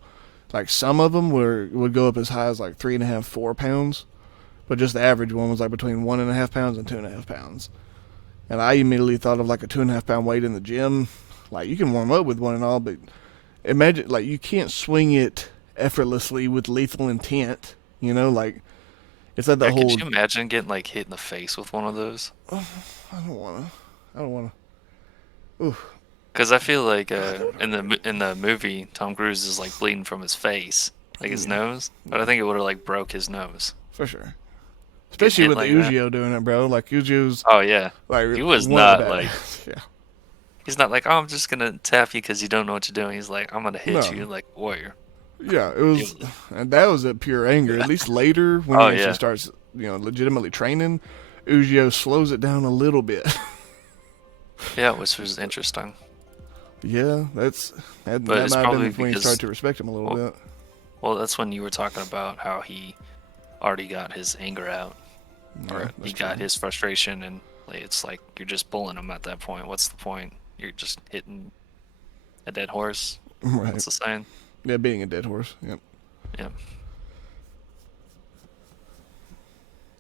Like some of them would go up as high as like 3.5, 4 pounds, but just the average one was like between 1.5 pounds and 2.5 pounds. And I immediately thought of like a 2.5 pound weight in the gym. Like you can warm up with one and all, but imagine like you can't swing it effortlessly with lethal intent. You know, like it's like the Yeah, could whole. you imagine getting like hit in the face with one of those? Oh, I don't wanna. I don't wanna. Ooh. Because I feel like in the movie, Tom Cruise is like bleeding from his face, like his Yeah. nose. But I think it would have like broke his nose. For sure. Getting Especially hit with the like that. Ugio doing it, bro. Like Ugio's Oh yeah, like he was one of the not like badass. Yeah. he's not like, oh, I'm just gonna tap you because you don't know what you're doing. He's like, I'm gonna hit No. you like a warrior. Yeah, it Deal was, with it. and that was at pure anger. At least later, when Oh he actually yeah, starts, legitimately training, Ugio slows it down a little bit. yeah, which was interesting. Yeah, But that it's might have probably been when you started because to respect him a little well, bit. well, that's when you were talking about how he already got his anger out, Yeah, or he that's got true. his frustration, and like, it's like you're just bullying him at that point. What's the point? You're just hitting a dead horse. Right. What's the saying? Yeah, being a dead horse. Yep. Yeah.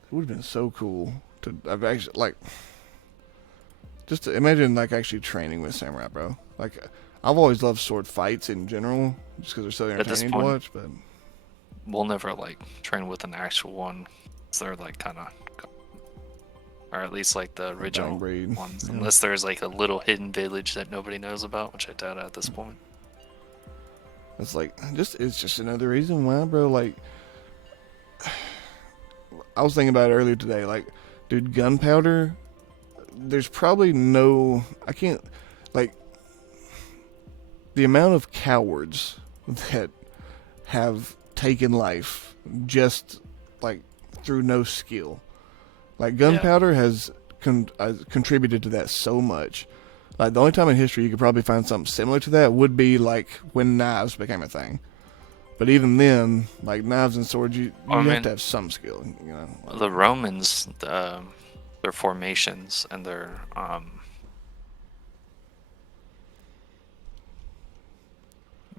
It would have been so cool to have actually like just to imagine like actually training with samurai, bro. Like I've always loved sword fights in general, just because they're so At this entertaining to point, watch. But we'll never like train with an actual one. So they're like kind of, or at least like the a dying original breed. ones, Yeah. unless there's like a little hidden village that nobody knows about, which I doubt at this point. It's like it's just another reason why, bro. Like I was thinking about it earlier today. Like, dude, gunpowder. There's probably no. I can't. Like the amount of cowards that have taken life just like through no skill. Like Yeah. gunpowder has contributed to that so much. Like the only time in history you could probably find something similar to that would be like when knives became a thing. But even then, like knives and swords, I you have to mean, have some skill. You know. the Romans, their formations and their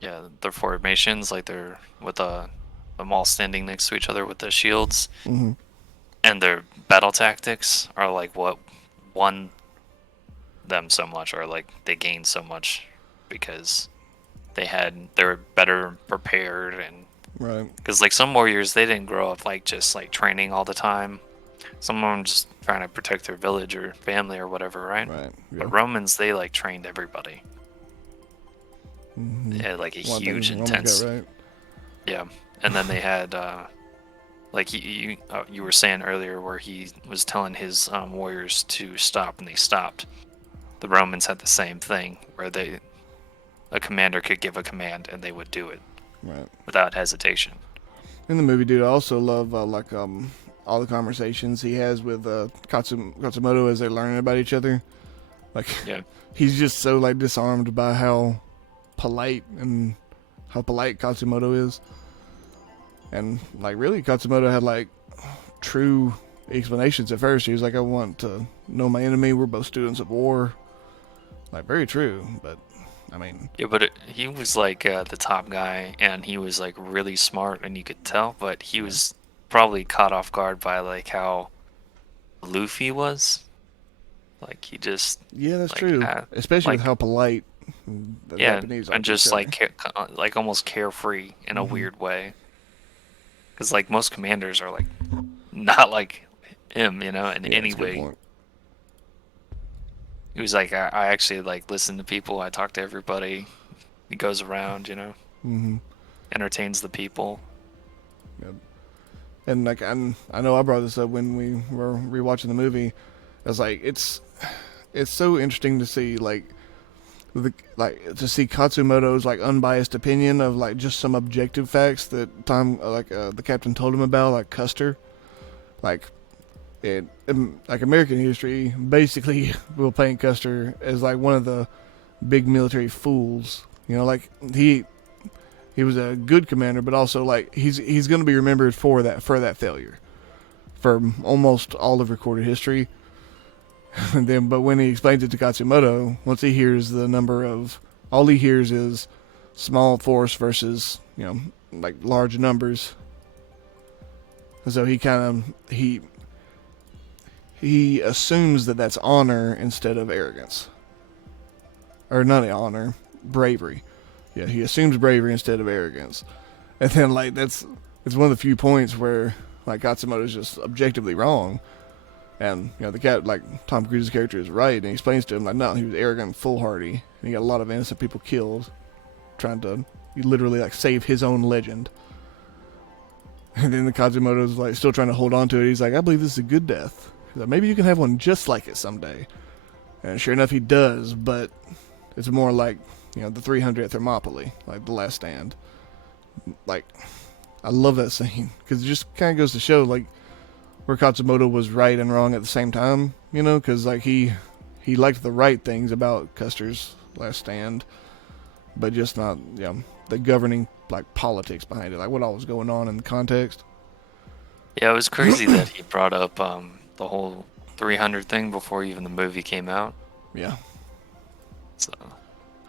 yeah, their formations, like they're with them all standing next to each other with the shields, Mm-hmm. and their battle tactics are like what won them so much, or like they gained so much because they were better prepared. And Right. because like some warriors, they didn't grow up like just like training all the time. Some of them just trying to protect their village or family or whatever, right? Right. Yeah. But Romans, they like trained everybody. Mm-hmm. They had like a One thing huge, Romans got intense, right. yeah. And then they had like you were saying earlier, where he was telling his warriors to stop, and they stopped. The Romans had the same thing, where a commander could give a command and they would do it Right. without hesitation. In the movie, dude, I also love all the conversations he has with Katsumoto as they're learning about each other. Like Yeah. he's just so like disarmed by how polite Katsumoto is, and like really Katsumoto had like true explanations at first. He was like, "I want to know my enemy. We're both students of war." Like very true, but I mean, Yeah, but he was like the top guy, and he was like really smart, and you could tell. But he yeah, was probably caught off guard by like how Luffy was. Like he just yeah, that's like true. Especially with like how polite the yeah, Japanese are and to each just like other. like almost carefree in a Hmm. weird way. Because like most commanders are like not like him, in Yeah, any that's a good way. point. He was like, I actually like listen to people. I talk to everybody. He goes around, Hmm. entertains the people. Yeah. And like I know I brought this up when we were rewatching the movie. I was like, it's so interesting to see like like to see Katsumoto's like unbiased opinion of like just some objective facts that the captain told him about, like Custer, like like American history basically will paint Custer as like one of the big military fools. You know, like he was a good commander, but also like he's going to be remembered for that failure for almost all of recorded history. And then, but when he explains it to Katsumoto, once he hears the number of, all he hears is small force versus like large numbers. And so he assumes that that's honor instead of arrogance, or not honor, bravery. Yeah, he assumes bravery instead of arrogance, and then like it's one of the few points where like Katsumoto's just objectively wrong. And the cat, like Tom Cruise's character, is right, and he explains to him like, no, he was arrogant and foolhardy, and he got a lot of innocent people killed, trying to literally like save his own legend. And then the Katsumoto's like still trying to hold on to it. He's like, I believe this is a good death. He's like, maybe you can have one just like it someday. And sure enough, he does, but it's more like the 300 at Thermopylae, like the Last Stand. Like, I love that scene because it just kind of goes to show like where Katsumoto was right and wrong at the same time, because like he liked the right things about Custer's Last Stand, but just not the governing like politics behind it, like what all was going on in the context. Yeah, it was crazy that he brought up the whole 300 thing before even the movie came out. Yeah. So.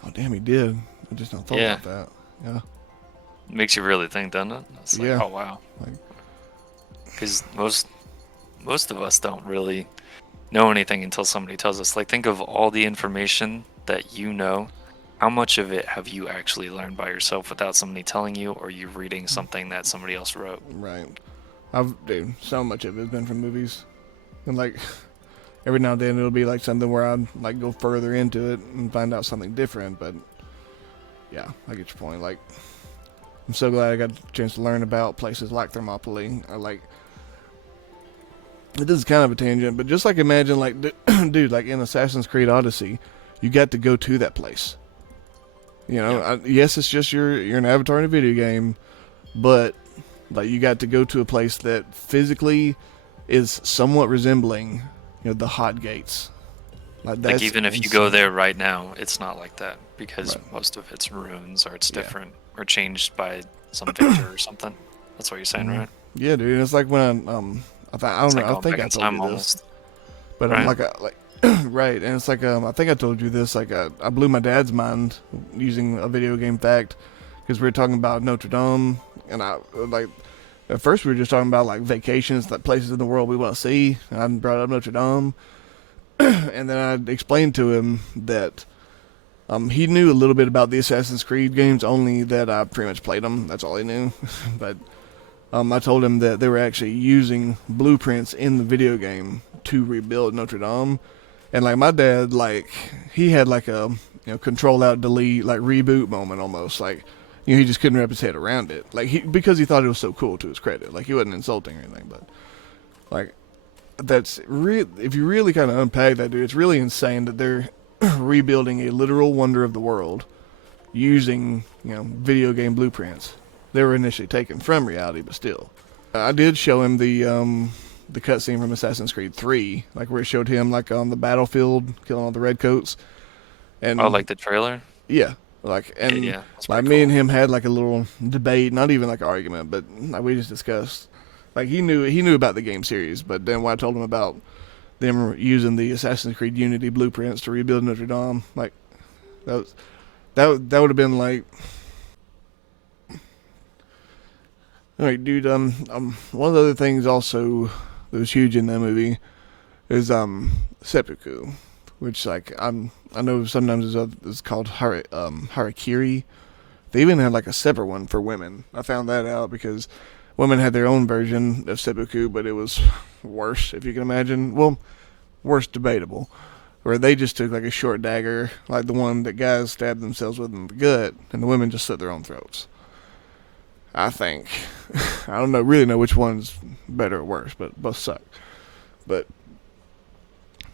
Oh damn, he did. I just not thought about that. Yeah. It makes you really think, doesn't it? It's like, oh wow. Because most of us don't really know anything until somebody tells us. Like, think of all the information that you know. How much of it have you actually learned by yourself without somebody telling you, or you reading something that somebody else wrote? Right. Dude, so much of it has been from movies. And like every now and then it'll be like something where I'd like go further into it and find out something different, but yeah, I get your point. Like, I'm so glad I got a chance to learn about places like Thermopylae. This is kind of a tangent, but just like imagine, like, dude, like in Assassin's Creed Odyssey, you got to go to that place. Yes, it's just you're an avatar in a video game, but like you got to go to a place that physically is somewhat resembling, the Hot Gates. Like even if you go there right now, it's not like that because most of it's ruins or it's different or changed by some victor or something. That's what you're saying, right? Yeah, dude. And it's like when I don't know. I think I told you this, but I'm like right. And it's like I think I told you this. Like I blew my dad's mind using a video game fact because we were talking about Notre Dame, and I like at first we were just talking about like vacations, like places in the world we want to see. And I brought up Notre Dame, and then I explained to him that he knew a little bit about the Assassin's Creed games, only that I pretty much played them. That's all he knew, but. I told him that they were actually using blueprints in the video game to rebuild Notre Dame, and like my dad, like he had like a control out delete like reboot moment almost, like he just couldn't wrap his head around it, like because he thought it was so cool. To his credit, like he wasn't insulting or anything, but like that's if you really kind of unpack that, dude, it's really insane that they're rebuilding a literal wonder of the world using video game blueprints. They were initially taken from reality, but still. I did show him the cutscene from Assassin's Creed 3, like where it showed him like on the battlefield killing all the redcoats. And like the trailer? Yeah, like like me and him had like a little debate, not even like an argument, but like we just discussed. Like he knew about the game series, but then when I told him about them using the Assassin's Creed Unity blueprints to rebuild Notre Dame, like that would have been like. Alright, dude, one of the other things also that was huge in that movie is, seppuku, which, like, I know sometimes it's called, harakiri. They even had, like, a separate one for women. I found that out because women had their own version of seppuku, but it was worse, if you can imagine. Well, worse debatable. Where they just took, like, a short dagger, like the one that guys stabbed themselves with in the gut, and the women just slit their own throats. I think. I don't really know which one's better or worse, but both suck. But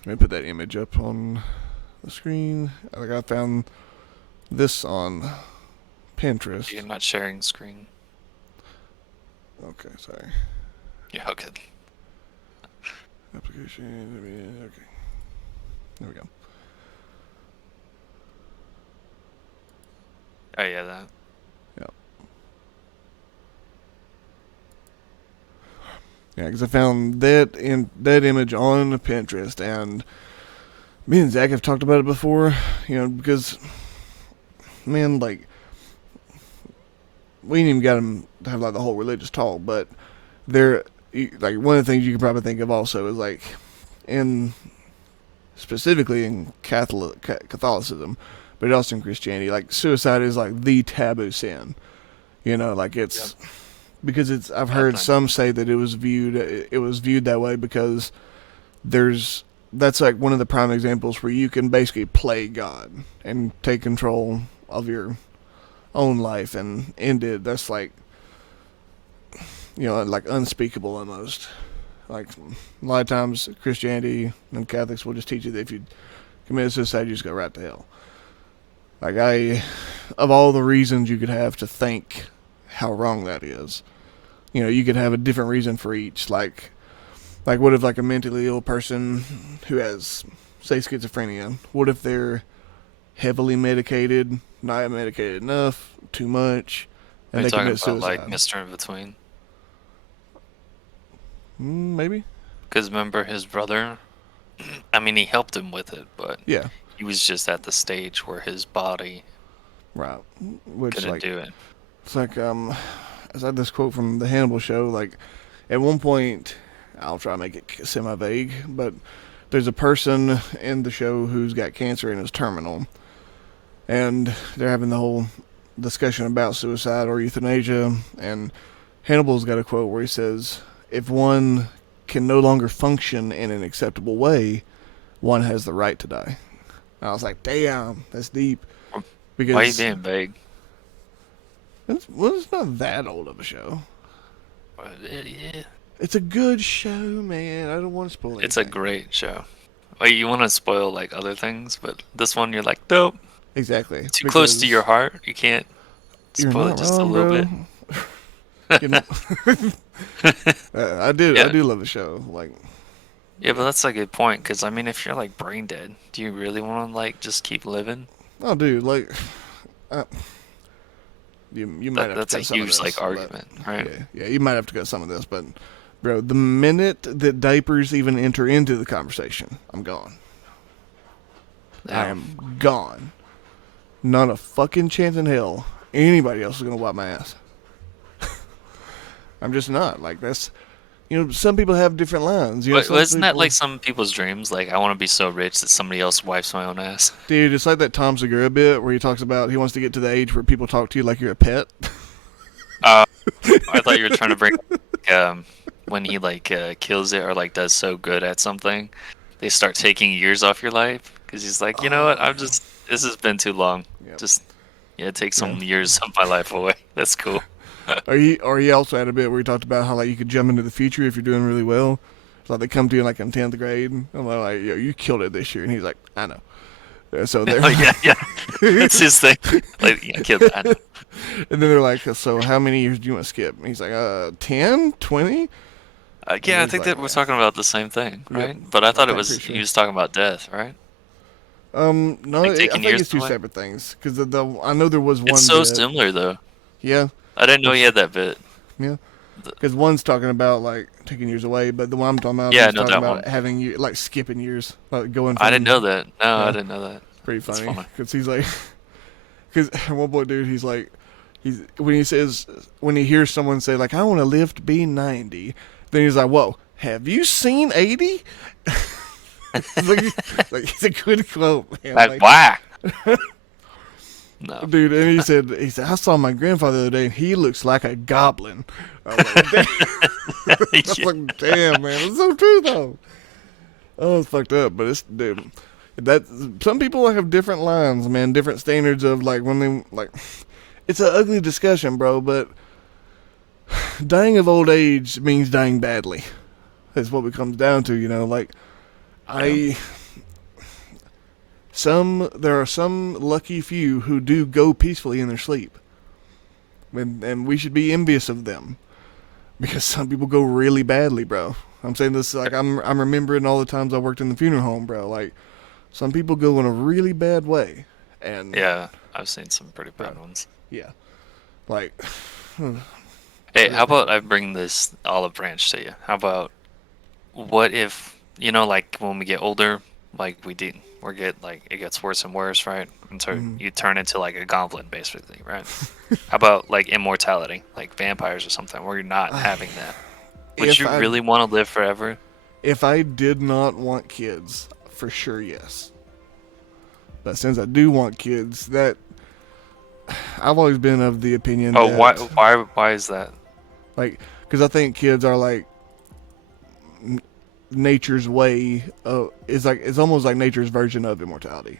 let me put that image up on the screen. Like I found this on Pinterest. You're not sharing screen. Okay, sorry. Yeah, okay. Application. Okay, there we go. Oh yeah, that. Yeah. Yeah, because I found that image on Pinterest, and me and Zach have talked about it before. You know, because man, like we ain't even got him to have like the whole religious talk, but there, like one of the things you can probably think of also is like in specifically in Catholicism, but also in Christianity, like suicide is like the taboo sin. You know, like it's because it's. I've heard some say that it was viewed that way because that's like one of the prime examples where you can basically play God and take control of your own life and end it. That's like, you know, like unspeakable almost. Like a lot of times Christianity and Catholics will just teach you that if you commit suicide, you just go right to hell. Like of all the reasons you could have to think how wrong that is, you know, you could have a different reason for each. Like what if like a mentally ill person who has, say, schizophrenia, what if they're heavily medicated, not medicated enough, too much, and Are you they talking commit about suicide? like Mr. In Between? Maybe. Because remember his brother? I mean, he helped him with it, but Yeah. he was just at the stage where his body Right. Which couldn't like do it. it's like as I had this quote from the Hannibal show, like at one point I'll try to make it semi vague, but there's a person in the show who's got cancer and is terminal, and they're having the whole discussion about suicide or euthanasia, and Hannibal's got a quote where he says, "If one can no longer function in an acceptable way, one has the right to die." And I was like, "Damn, that's deep." Why are you Because being vague? it's not that old of a show. Yeah. It's a good show, man. I don't want to spoil it. It's a great show. Wait, you want to spoil like other things, but this one you're like, nope. Exactly. Too close to your heart. You can't You're spoil it not just a wrong, little bro. bit. You know, I do. Yeah. I do love the show. Like, Yeah, but that's a good point, because I mean, if you're like brain dead, do you really want to like just keep living? oh, dude, like, uh, you might have That's to a cut some of huge this, like but argument, right? yeah, you might have to cut some of this, but bro, the minute that diapers even enter into the conversation, I'm gone. I Yeah. am gone. Not a fucking chance in hell anybody else is gonna wipe my ass. I'm just not. Like that's, you know, some people have different lines. You know, But some isn't that people, like some people's dreams? Like, I want to be so rich that somebody else wipes my own ass. dude, it's like that Tom Segura bit where he talks about he wants to get to the age where people talk to you like you're a pet. Uh, I thought you were trying to bring when he like kills it or like does so good at something, they start taking years off your life because he's like, you know what? I'm just this has been too long. Yep. Just take some Yeah. years of my life away. That's cool. Or he also had a bit where he talked about how like you could jump into the future if you're doing really well. It's like they come to you like in 10th grade, and I'm like, yo, you killed it this year, and he's like, I know. So they're Oh yeah. That's his thing. Like, kid, I know. and then they're like, so how many years do you want to skip? And he's like, 10, 20. Yeah, I think that we're talking about the same thing, Yep. right? But I thought it think was pretty sure. he was talking about death, right? No, Like I taking think years it's two away? separate things. Because I know there was one. It's so bit, similar though. Yeah, I didn't know he had that bit. yeah. Because one's talking about like taking years away, but the one I'm talking about Yeah, I is know talking that about one. having you like skipping years, like going. From, I didn't know that. No, Yeah. I didn't know that. Pretty That's funny funny. because he's like, because one boy dude, he's like, when he says when he hears someone say like I want to live to be 90, then he's like, whoa, have you seen 80? It's a good quote, man. Like, why? No. Dude, and he said, I saw my grandfather the other day, and he looks like a goblin. I was like, damn, I was like, damn, man, it's so true though. Oh, it's fucked up, but it's dude. That some people have different lines, man, different standards of like when they like. It's an ugly discussion, bro. But dying of old age means dying badly. That's what it comes down to, you know. Like, There are some lucky few who do go peacefully in their sleep, and we should be envious of them because some people go really badly, bro. I'm saying this like I'm remembering all the times I worked in the funeral home, bro. Like some people go in a really bad way, and Yeah, I've seen some pretty bro, bad ones. yeah, like Hey, how about I bring this olive branch to you? How about what if, like when we get older, like we get like it gets worse and worse, right? Until you turn into like a goblin, basically, right? How about like immortality, like vampires or something, where you're not having that? Would if you I really want to live forever? if I did not want kids, for sure, yes. But since I do want kids, that I've always been of the opinion Oh, why, that why, why is that? like because I think kids are like nature's way of it's almost like nature's version of immortality.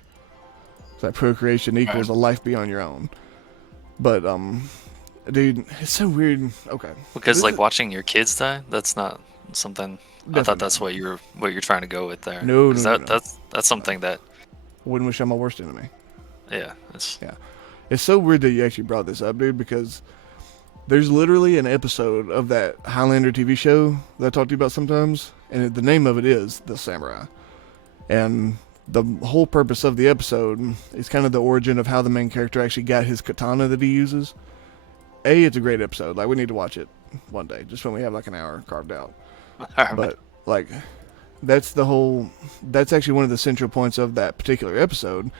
It's like procreation Right. equals a life beyond your own. But dude, it's so weird. Okay, Because this like is watching your kids die, that's not something. I thought definitely that's not. what you're trying to go with there. No, Because no, no, that no, that's no. something that, Wouldn't wish on my worst enemy. yeah, it's Yeah, it's so weird that you actually brought this up, dude. Because there's literally an episode of that Highlander TV show that I talk to you about sometimes, and the name of it is The Samurai. And the whole purpose of the episode is kind of the origin of how the main character actually got his katana that he uses. It's a great episode. Like, we need to watch it one day, just when we have like an hour carved out. But, like, that's actually one of the central points of that particular episode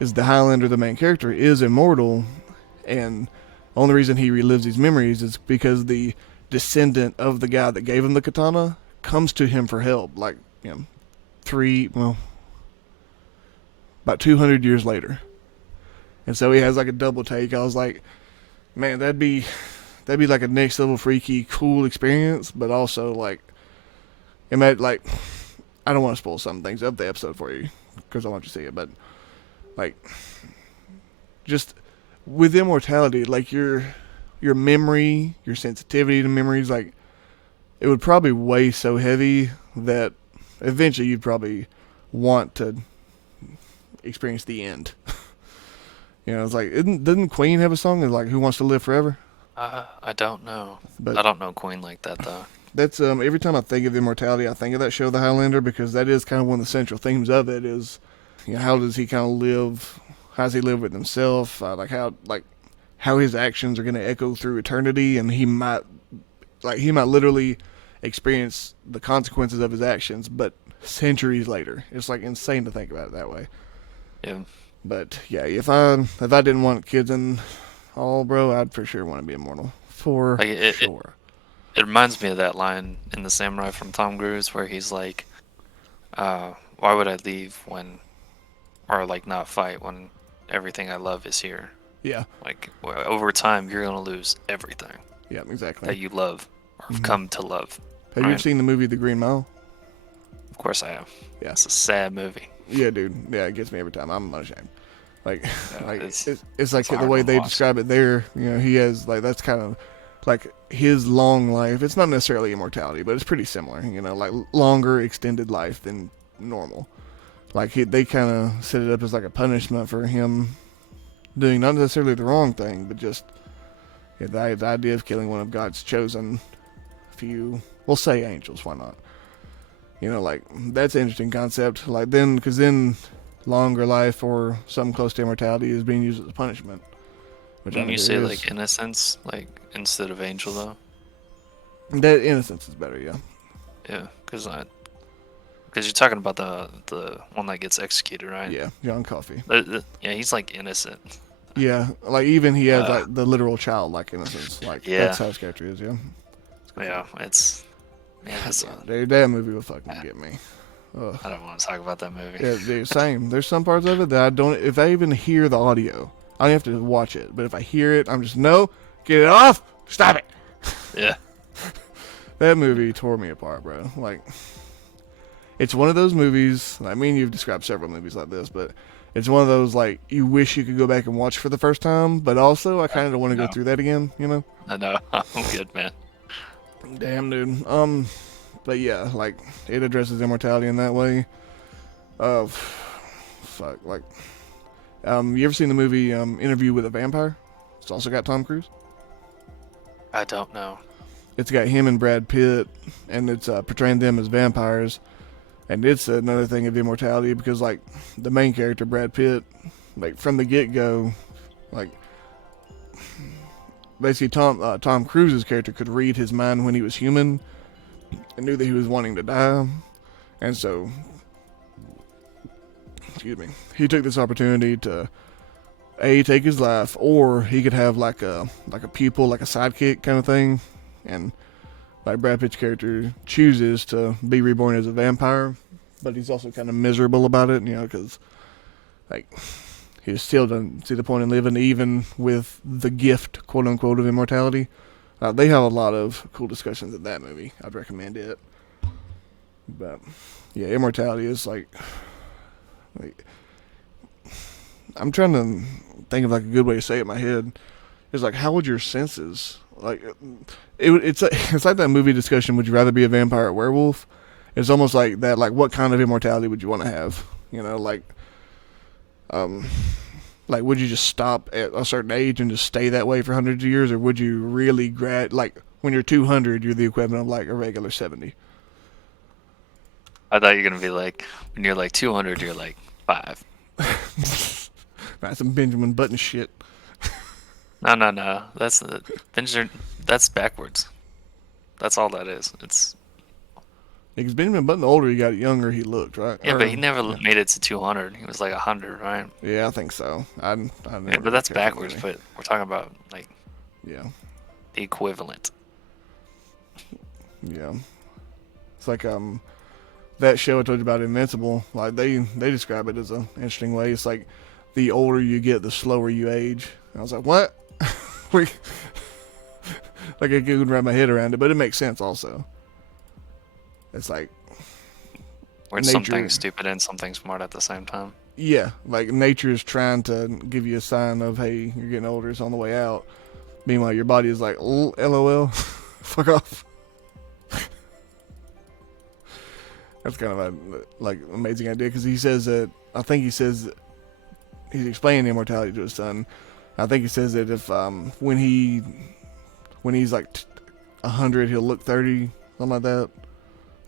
is the Highlander, the main character, is immortal, and the only reason he relives these memories is because the descendant of the guy that gave him the katana comes to him for help, like, about 200 years later. And so he has like a double take. I was like, man, that'd be like a next level freaky cool experience, but also like it might like I don't want to spoil some things of the episode for you because I want you to see it, but like just with immortality, like your memory, your sensitivity to memories, like it would probably weigh so heavy that eventually you'd probably want to experience the end. It's like doesn't Queen have a song that's like "Who Wants to Live Forever"? I don't know. But I don't know Queen like that though. that's every time I think of immortality, I think of that show, The Highlander, because that is kind of one of the central themes of it. Is how does he kind of live? How does he live with himself? How his actions are going to echo through eternity, and he might literally experience the consequences of his actions, but centuries later. It's like insane to think about it that way. Yeah. But yeah, if I didn't want kids and all, bro, I'd for sure want to be immortal. For Like sure. it reminds me of that line in The Samurai from Tom Cruise where he's like, why would I leave when, or like not fight when everything I love is here? Yeah. Like over time, you're gonna lose everything Yeah, exactly. that you love or have Hmm. come to love. Have you ever Right? seen the movie The Green Mile? Of course I have. Yeah. It's a sad movie. Yeah, dude. Yeah, it gets me every time. I'm unashamed. Like, Yeah, like it's it's like it's a the hard way one to they watch. describe it there. He has like that's kind of like his long life. It's not necessarily immortality, but it's pretty similar. Like longer extended life than normal. Like they kind of set it up as like a punishment for him doing not necessarily the wrong thing, but just the idea of killing one of God's chosen few. We'll say angels. Why not? Like that's an interesting concept. Like because then longer life or something close to immortality is being used as a punishment, which I When think you it say is. like innocence, like instead of angel though, That innocence is better, yeah. yeah, because you're talking about the one that gets executed, right? Yeah, John Coffey. Yeah, he's like innocent. Yeah, like even he has Uh, like the literal childlike innocence. Like that's yeah, how his character is, yeah. It's good yeah, stuff. it's man, God that's damn, dude, that movie will fucking I get me. Ugh. I don't want to talk about that movie. Yeah, dude, same. There's some parts of it that I don't. If I even hear the audio, I don't have to watch it. But if I hear it, I'm just no, get it off, stop it. Yeah, That movie tore me apart, bro. Like, it's one of those movies. I mean, you've described several movies like this, but it's one of those like you wish you could go back and watch for the first time, but also I kind of don't want to go no, through that again. I know. I'm good, man. Damn, dude. But yeah, like it addresses immortality in that way. fuck, like, you ever seen the movie Interview with a Vampire? It's also got Tom Cruise. I don't know. It's got him and Brad Pitt, and it's portraying them as vampires. And it's another thing of immortality because, like, the main character, Brad Pitt, like, from the get-go, like, basically Tom Cruise's character could read his mind when he was human and knew that he was wanting to die. And so, excuse me, he took this opportunity to take his life, or he could have like a pupil, like a sidekick kind of thing. And like Brad Pitt's character chooses to be reborn as a vampire, but he's also kind of miserable about it, because like he still doesn't see the point in living, even with the gift, quote unquote, of immortality. They have a lot of cool discussions in that movie. I'd recommend it. But yeah, immortality is like I'm trying to think of like a good way to say it in my head. It's like, how would your senses like? It's like that movie discussion. Would you rather be a vampire or a werewolf? It's almost like that. Like, what kind of immortality would you want to have? Um, like, would you just stop at a certain age and just stay that way for hundreds of years, or would you really like when you're 200, you're the equivalent of like a regular 70? I thought you were gonna be like, when you're like 200, you're like 5. That's some Benjamin Button shit. No. That's backwards. That's all that is. It's Because Benjamin Button, the older he got, the younger he looked, right? yeah, but he never made it to 200. He was like 100, right? Yeah, I think so. I never Yeah, but really that's cared for the backwards. movie. But we're talking about like Yeah, the equivalent. yeah. It's like that show I told you about, Invincible. Like they describe it as an interesting way. It's like the older you get, the slower you age. And I was like, what? like I couldn't wrap my head around it, but it makes sense also. It's like Where nature. something's stupid and something smart at the same time. Yeah, like nature is trying to give you a sign of, hey, you're getting older, it's on the way out. Meanwhile, your body is like, LOL, fuck off. That's kind of a like amazing idea because he says that he's explaining immortality to his son. I think he says that if when he's like 100, he'll look 30, something like that.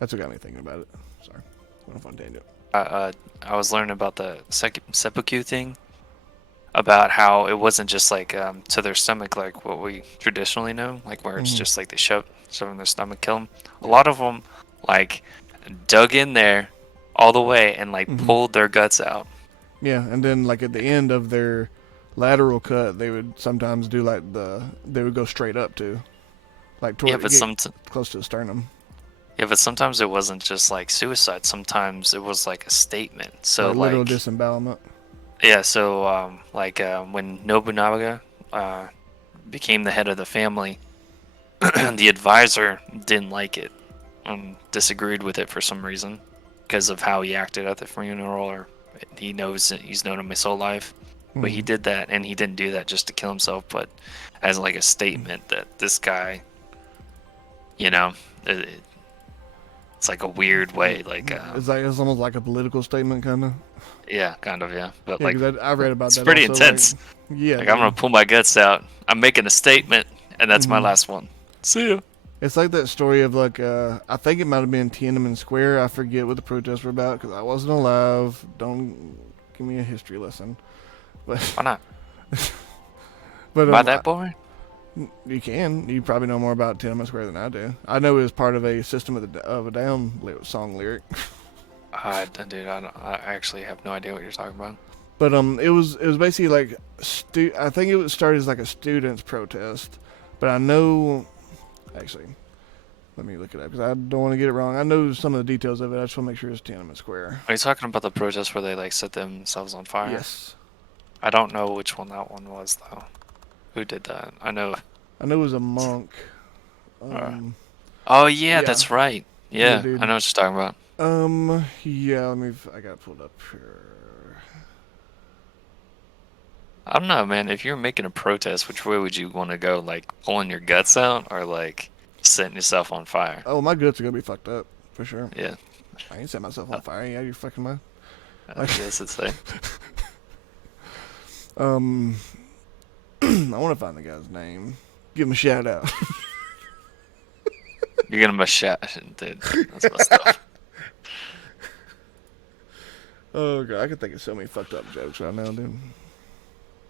That's what got me thinking about it. Sorry, went off on a tangent. I was learning about the seppuku thing, about how it wasn't just like to their stomach like what we traditionally know, like where it's just like they shove in their stomach, kill them. A lot of them like dug in there all the way and like pulled their guts out. Yeah, and then like at the end of their lateral cut, they would sometimes do like they would go straight up too, like toward close to the sternum. Yeah, but sometimes it wasn't just like suicide. Sometimes it was like a statement. So like literal disembowelment. Yeah, so when Nobunaga became the head of the family, the advisor didn't like it and disagreed with it for some reason because of how he acted at the funeral, or he's known him his whole life. But he did that, and he didn't do that just to kill himself, but as like a statement that this guy, it's like a weird way, like it's almost like a political statement, kind of. Yeah, kind of, yeah. But Yeah, like, I read about it's that. pretty also, intense. Like, yeah, like I'm gonna pull my guts out. I'm making a statement, and that's my last one. See ya. It's like that story of like I think it might have been Tiananmen Square. I forget what the protests were about because I wasn't alive. Don't give me a history lesson. But why not? But by that boy, you can. You probably know more about Tiananmen Square than I do. I know it was part of a System of a Down song lyric. dude, I actually have no idea what you're talking about. But it was basically like I think it was started as like a students' protest. But I know, actually, let me look it up because I don't want to get it wrong. I know some of the details of it. I just want to make sure it's Tiananmen Square. Are you talking about the protest where they like set themselves on fire? Yes. I don't know which one that one was though. Who did that? I know it was a monk. Oh yeah, that's right. Yeah, dude. I know what you're talking about. Yeah. I got it pulled up here. I don't know, man. If you're making a protest, which way would you want to go? Like pulling your guts out, or like setting yourself on fire? Oh, my guts are gonna be fucked up for sure. Yeah. I ain't set myself on fire. Yeah, you're fucking mind. I Like, guess it's like um, I want to find the guy's name. Give him a shout out. you're gonna miss shot, dude. That's messed up. Oh god, I could think of so many fucked up jokes right now, dude.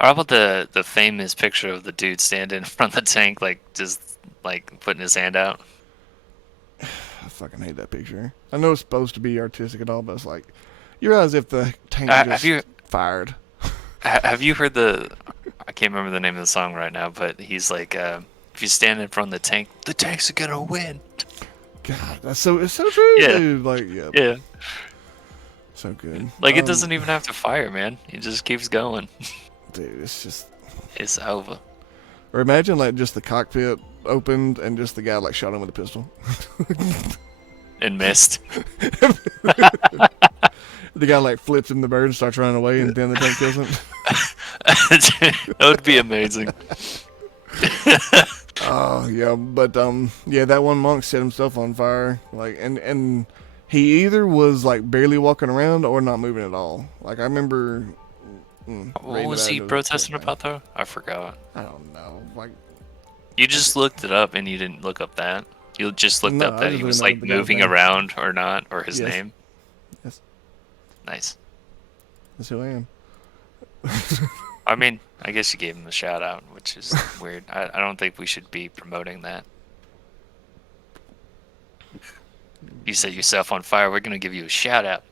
How about the famous picture of the dude standing in front of the tank, like just like putting his hand out? I fucking hate that picture. I know it's supposed to be artistic and all, but it's like you realize if the tank Have just you fired. have you heard the? I can't remember the name of the song right now, but he's like, if you stand in front of the tank's gonna win. God, it's so true, Yeah, dude. Like, yeah, yeah. so good. Like it doesn't even have to fire, man. It just keeps going. Dude, it's just. It's over. Or imagine like just the cockpit opened and just the guy like shot him with a pistol. And missed. The guy like flips in the bird and starts running away, and then the tank kills him. That would be amazing. Oh yeah, but yeah, that one monk set himself on fire. Like, and he either was like barely walking around or not moving at all. Like I remember. What was he protesting about though? I forgot. I don't know. Like You just looked it up and you didn't look up that. You just looked no, up I that just he didn't was know like the guy's moving name. around or not, or his Yes. name. Yes, Nice. that's who I am. I mean, I guess you gave him a shout out, which is weird. I don't think we should be promoting that. You set yourself on fire. We're gonna give you a shout out.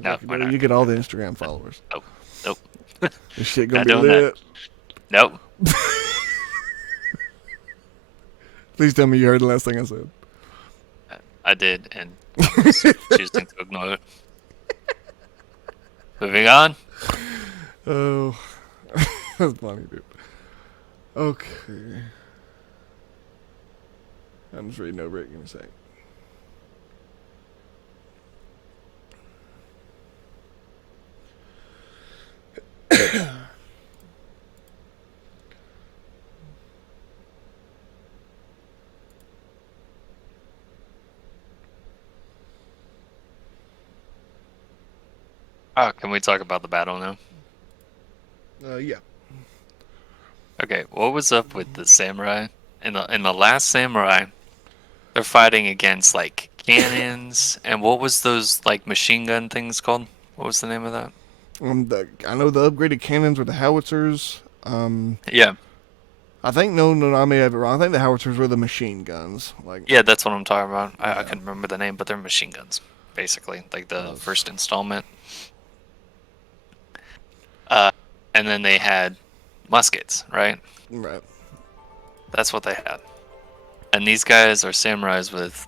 No, we're not. You get all the Instagram followers. Nope. Nope. This shit gonna Not be doing that. lit. Nope. Please tell me you heard the last thing I said. I did, and I was choosing to ignore it. Moving on. Oh, that's funny, dude. Okay. I'm just reading over it. Give me a sec. Oh, can we talk about the battle now? Yeah. Okay, what was up with the samurai? In the last samurai, they're fighting against like cannons, and what was those like machine gun things called? What was the name of that? I know the upgraded cannons were the howitzers. Yeah, I think no, I may have it wrong. I think the howitzers were the machine guns. Like, yeah, that's what I'm talking about. I Yeah. couldn't remember the name, but they're machine guns, basically, like the Uh, first installment. And then they had muskets, right? right. That's what they had. And these guys are samurais with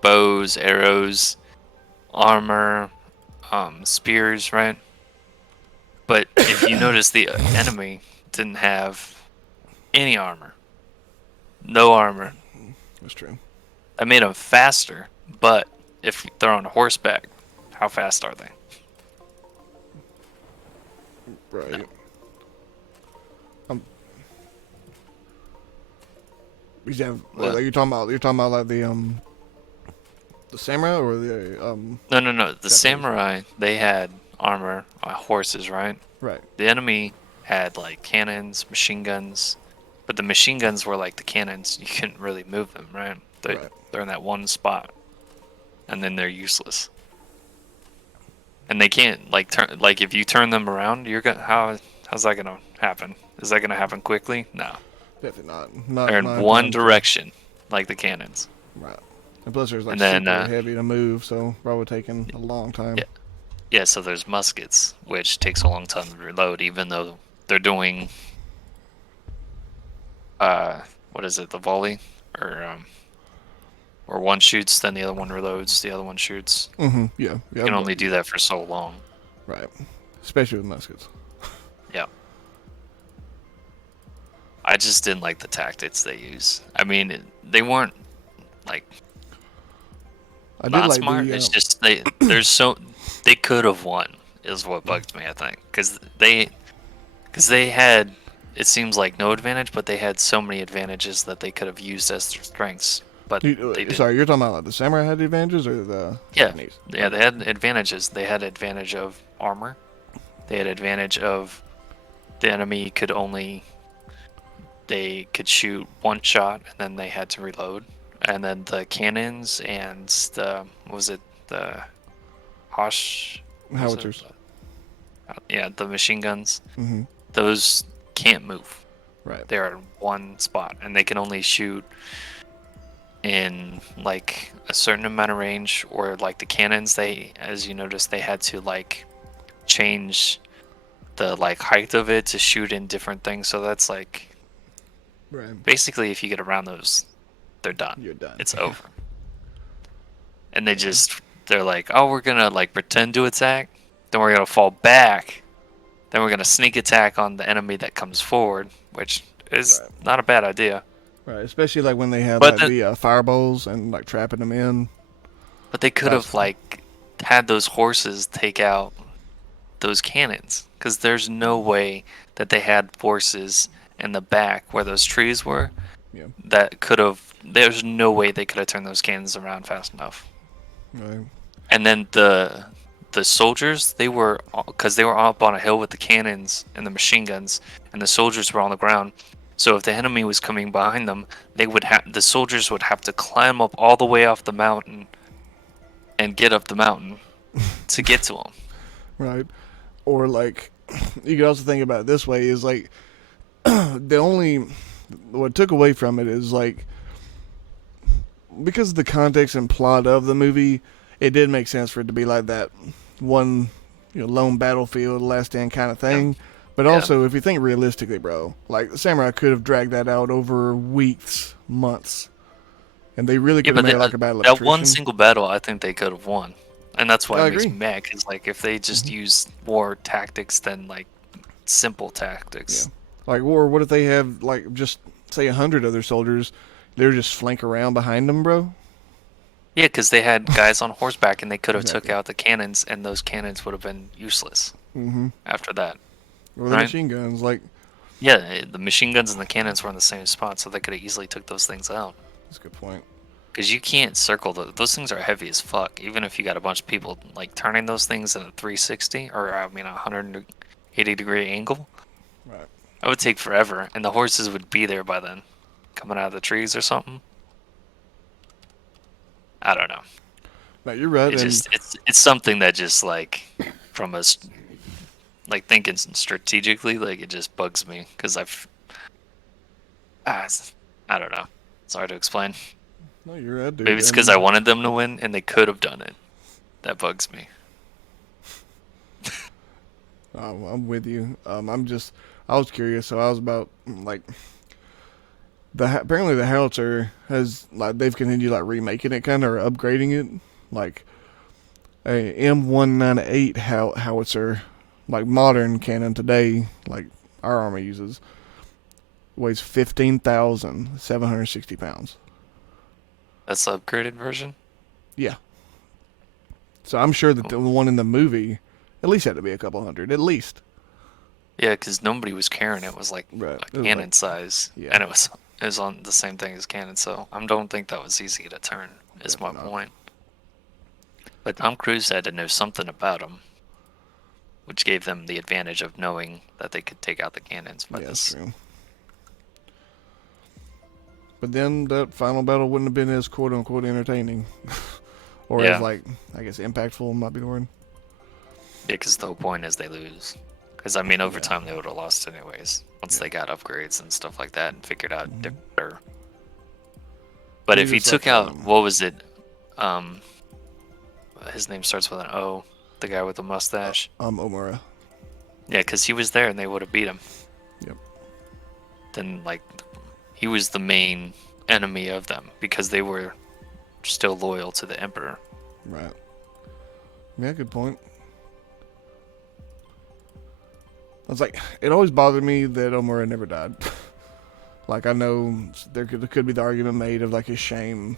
bows, arrows, armor, spears, right? But if you notice, the enemy didn't have any armor. No armor. That's true. That made them faster, but if they're on horseback, how fast are they? Right. What? You're talking about like the samurai or the No. The Japanese. samurai, they had armor, horses, right? Right. The enemy had like cannons, machine guns, but the machine guns were like the cannons. You couldn't really move them, right? Right. They're in that one spot, and then they're useless. And they can't like turn, like if you turn them around, you're gonna how's that gonna happen? Is that gonna happen quickly? No. Definitely not. Not They're in not one time. direction, like the cannons. Right. And plus, there's like And then, super heavy to move, so probably taking a long time. Yeah. Yeah, so there's muskets, which takes a long time to reload, even though they're doing what is it, the volley? Or one shoots, then the other one reloads, the other one shoots. Mm-hmm. Yeah. You Yeah. can only do that for so long. Right. Especially with muskets. Yeah. I just didn't like the tactics they use. I mean, they weren't like I did not like smart. the. It's just they could have won is what bugged me. I think because they had, it seems like no advantage, but they had so many advantages that they could have used as their strengths. but they didn't. Sorry, you're talking about like, the samurai had the advantages or the Yeah, Japanese? yeah, they had advantages. They had advantage of armor. They had advantage of the enemy could only they could shoot one shot and then they had to reload. And then the cannons and the what was it the Hosh what was it? Howitzers. Yeah, the machine guns. Mm-hmm. Those can't move. Right. They're in one spot and they can only shoot in like a certain amount of range, or like the cannons, they, as you noticed, they had to like change the like height of it to shoot in different things. So that's like Right. basically if you get around those, they're done. You're done. It's over. And they're like, oh, we're gonna like pretend to attack, then we're gonna fall back, then we're gonna sneak attack on the enemy that comes forward, which is Right. not a bad idea. Right. Especially like when they had But like the fireballs and like trapping them in. but they could That's have like had those horses take out those cannons, because there's no way that they had forces in the back where those trees were yeah. that could have. There's no way they could have turned those cannons around fast enough. Right. And then the soldiers, they were, because they were up on a hill with the cannons and the machine guns, and the soldiers were on the ground. So if the enemy was coming behind them, the soldiers would have to climb up all the way off the mountain and get up the mountain to get to them. Right. Or like, you could also think about it this way: is like what took away from it is like because of the context and plot of the movie, it did make sense for it to be like that one, lone battlefield, last stand kind of thing. Yeah. But also, if you think realistically, bro, like the samurai could have dragged that out over weeks, months, and they really could have made it like a battle of that attrition. one single battle, I think they could have won, and that's why I it makes agree. me mad. Because like if they just use more tactics than like simple tactics. Yeah. Like, or what if they have like just say 100 other soldiers? They're just flank around behind them, bro. Yeah, because they had guys on horseback, and they could have Exactly. took out the cannons, and those cannons would have been useless Mm-hmm. after that. Or the Right? machine guns, like Yeah, the machine guns and the cannons were in the same spot, so they could have easily took those things out. that's a good point. Because you can't circle those things are heavy as fuck. Even if you got a bunch of people like turning those things in a 360, or I mean a 180-degree angle, Right. it would take forever, and the horses would be there by then, coming out of the trees or something. I don't know. No, you're right. It And just it's something that just like from us like thinking strategically, like it just bugs me because I don't know. It's hard to explain. no, you're right, dude. Maybe it's because I wanted them to win and they could have done it. That bugs me. I'm with you. I was curious, so I was about like apparently the howitzer has like they've continued like remaking it kind of or upgrading it, like a M198 howitzer, like modern cannon today, like our army uses, weighs 15,760 pounds. That's the upgraded version. Yeah. So I'm sure that the one in the movie at least had to be a couple hundred, at least. Yeah, because nobody was carrying it. It was like Right. a cannon size, yeah. and it was on the same thing as cannon. So I don't think that was easy to turn. Is my point. But Tom Cruise had to know something about him, which gave them the advantage of knowing that they could take out the cannons by That's this. true. But then that final battle wouldn't have been as quote unquote entertaining. Or as like, I guess impactful might be the word. Yeah, because the whole point is they lose. Because I mean, over time they would have lost anyways once they got upgrades and stuff like that and figured out different. But if you took out what was it? His name starts with an O. The guy with the mustache. Omura. Yeah, because he was there and they would have beat him. Yep. Then like, he was the main enemy of them because they were still loyal to the emperor. Right. Yeah, good point. I was like, it always bothered me that Omura never died. Like, I know there could be the argument made of like his shame.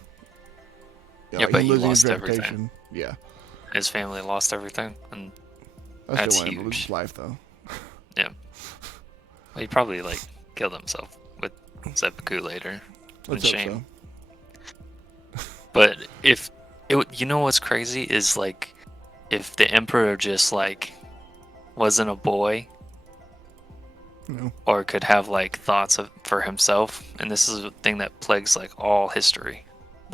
Yeah, but he lost his everything. Yeah. His family lost everything, and I that's still want him to lose huge. his life though. Yeah. Well, he probably like killed himself with seppuku later. Let's in hope shame. But if you know what's crazy is like if the emperor just like wasn't a boy No. or could have like thoughts for himself, and this is a thing that plagues like all history,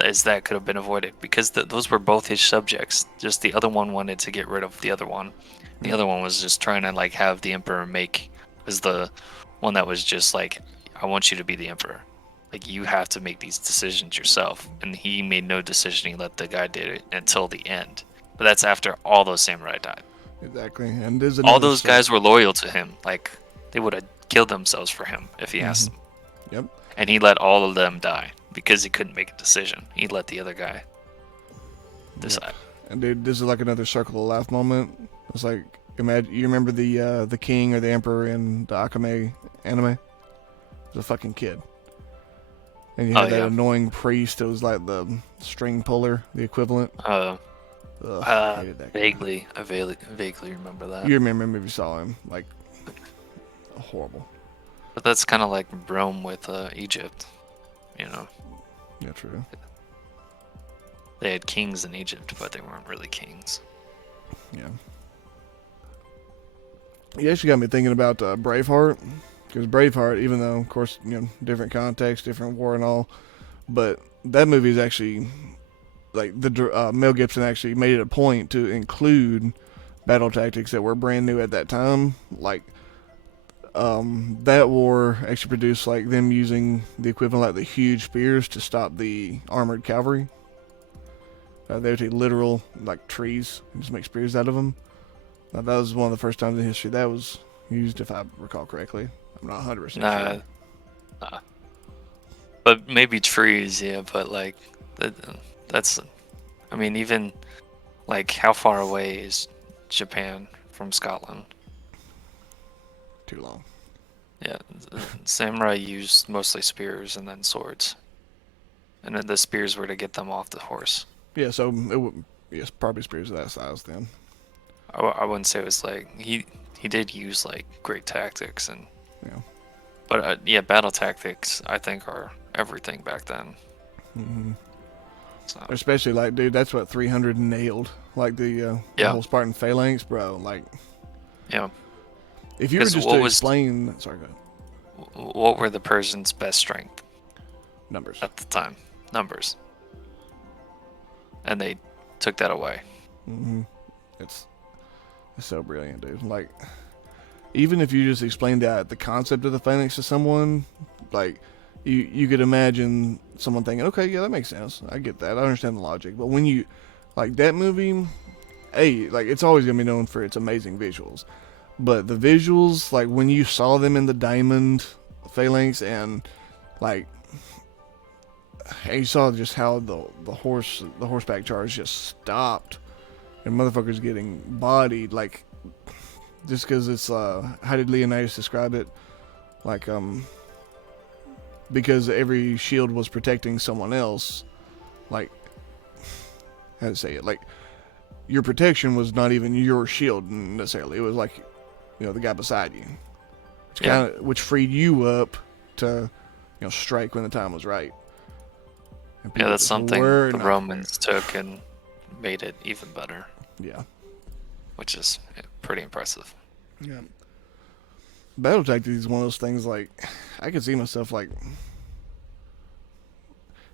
is that could have been avoided because those were both his subjects. Just the other one wanted to get rid of the other one. The Yeah. other one was just trying to like have the emperor was the one that was just like, I want you to be the emperor. Like you have to make these decisions yourself. And he made no decision. He let the guy do it until the end. But that's after all those samurai died. Exactly. And there's All another those circle. guys were loyal to him. Like they would have killed themselves for him if he asked them. Yep. And he let all of them die because he couldn't make a decision. He let the other guy decide. And dude, this is like another circle of life moment. It's like, imagine you remember the king or the emperor in the Akame anime? He was a fucking kid. And you had that annoying priest that was like the string puller, the equivalent. Ugh, Hated that vaguely, I vaguely remember that. You remember if you saw him, like, horrible. But that's kind of like Rome with Egypt, you know. Yeah, true. They had kings in Egypt, but they weren't really kings. Yeah. You actually got me thinking about Braveheart, because Braveheart, even though, of course, different context, different war and all, but that movie is actually, like, Mel Gibson actually made it a point to include battle tactics that were brand new at that time. Like, that war actually produced, like, them using the equivalent, like, the huge spears to stop the armored cavalry. They would take literal, like, trees and just make spears out of them. That was one of the first times in history that was used, if I recall correctly. I'm not 100% sure. Nah. But maybe trees, yeah, but, like, that's... I mean, even, like, how far away is Japan from Scotland? Too long. Yeah, samurai used mostly spears and then swords. And then the spears were to get them off the horse. Yeah, so it would, yes, probably spears of that size then. I wouldn't say it was like he did use like great tactics and yeah, but yeah, battle tactics I think are everything back then. Mm-hmm. So. Especially like, dude, that's what 300 nailed. Like the whole Spartan phalanx, bro. Like, yeah. If you were just to explain, sorry, go ahead. What were the Persians' best strength? Numbers at the time. Numbers. And they took that away. Mm-hmm. It's so brilliant, dude. Like, even if you just explained the concept of the phalanx to someone, like, you could imagine someone thinking, okay, yeah, that makes sense. I get that. I understand the logic. But when you, like, that movie, like, it's always going to be known for its amazing visuals. But the visuals, like, when you saw them in the diamond phalanx and, like, and you saw just how the horseback charge just stopped and motherfuckers getting bodied, like, just because it's how did Leonidas describe it, like, because every shield was protecting someone else, like, how to say it, like, your protection was not even your shield necessarily, it was like, the guy beside you, which freed you up to strike when the time was right. Yeah, that's something the Romans took and made it even better. Yeah. Which is pretty impressive. Yeah. Battle tactics is one of those things, like, I could see myself, like,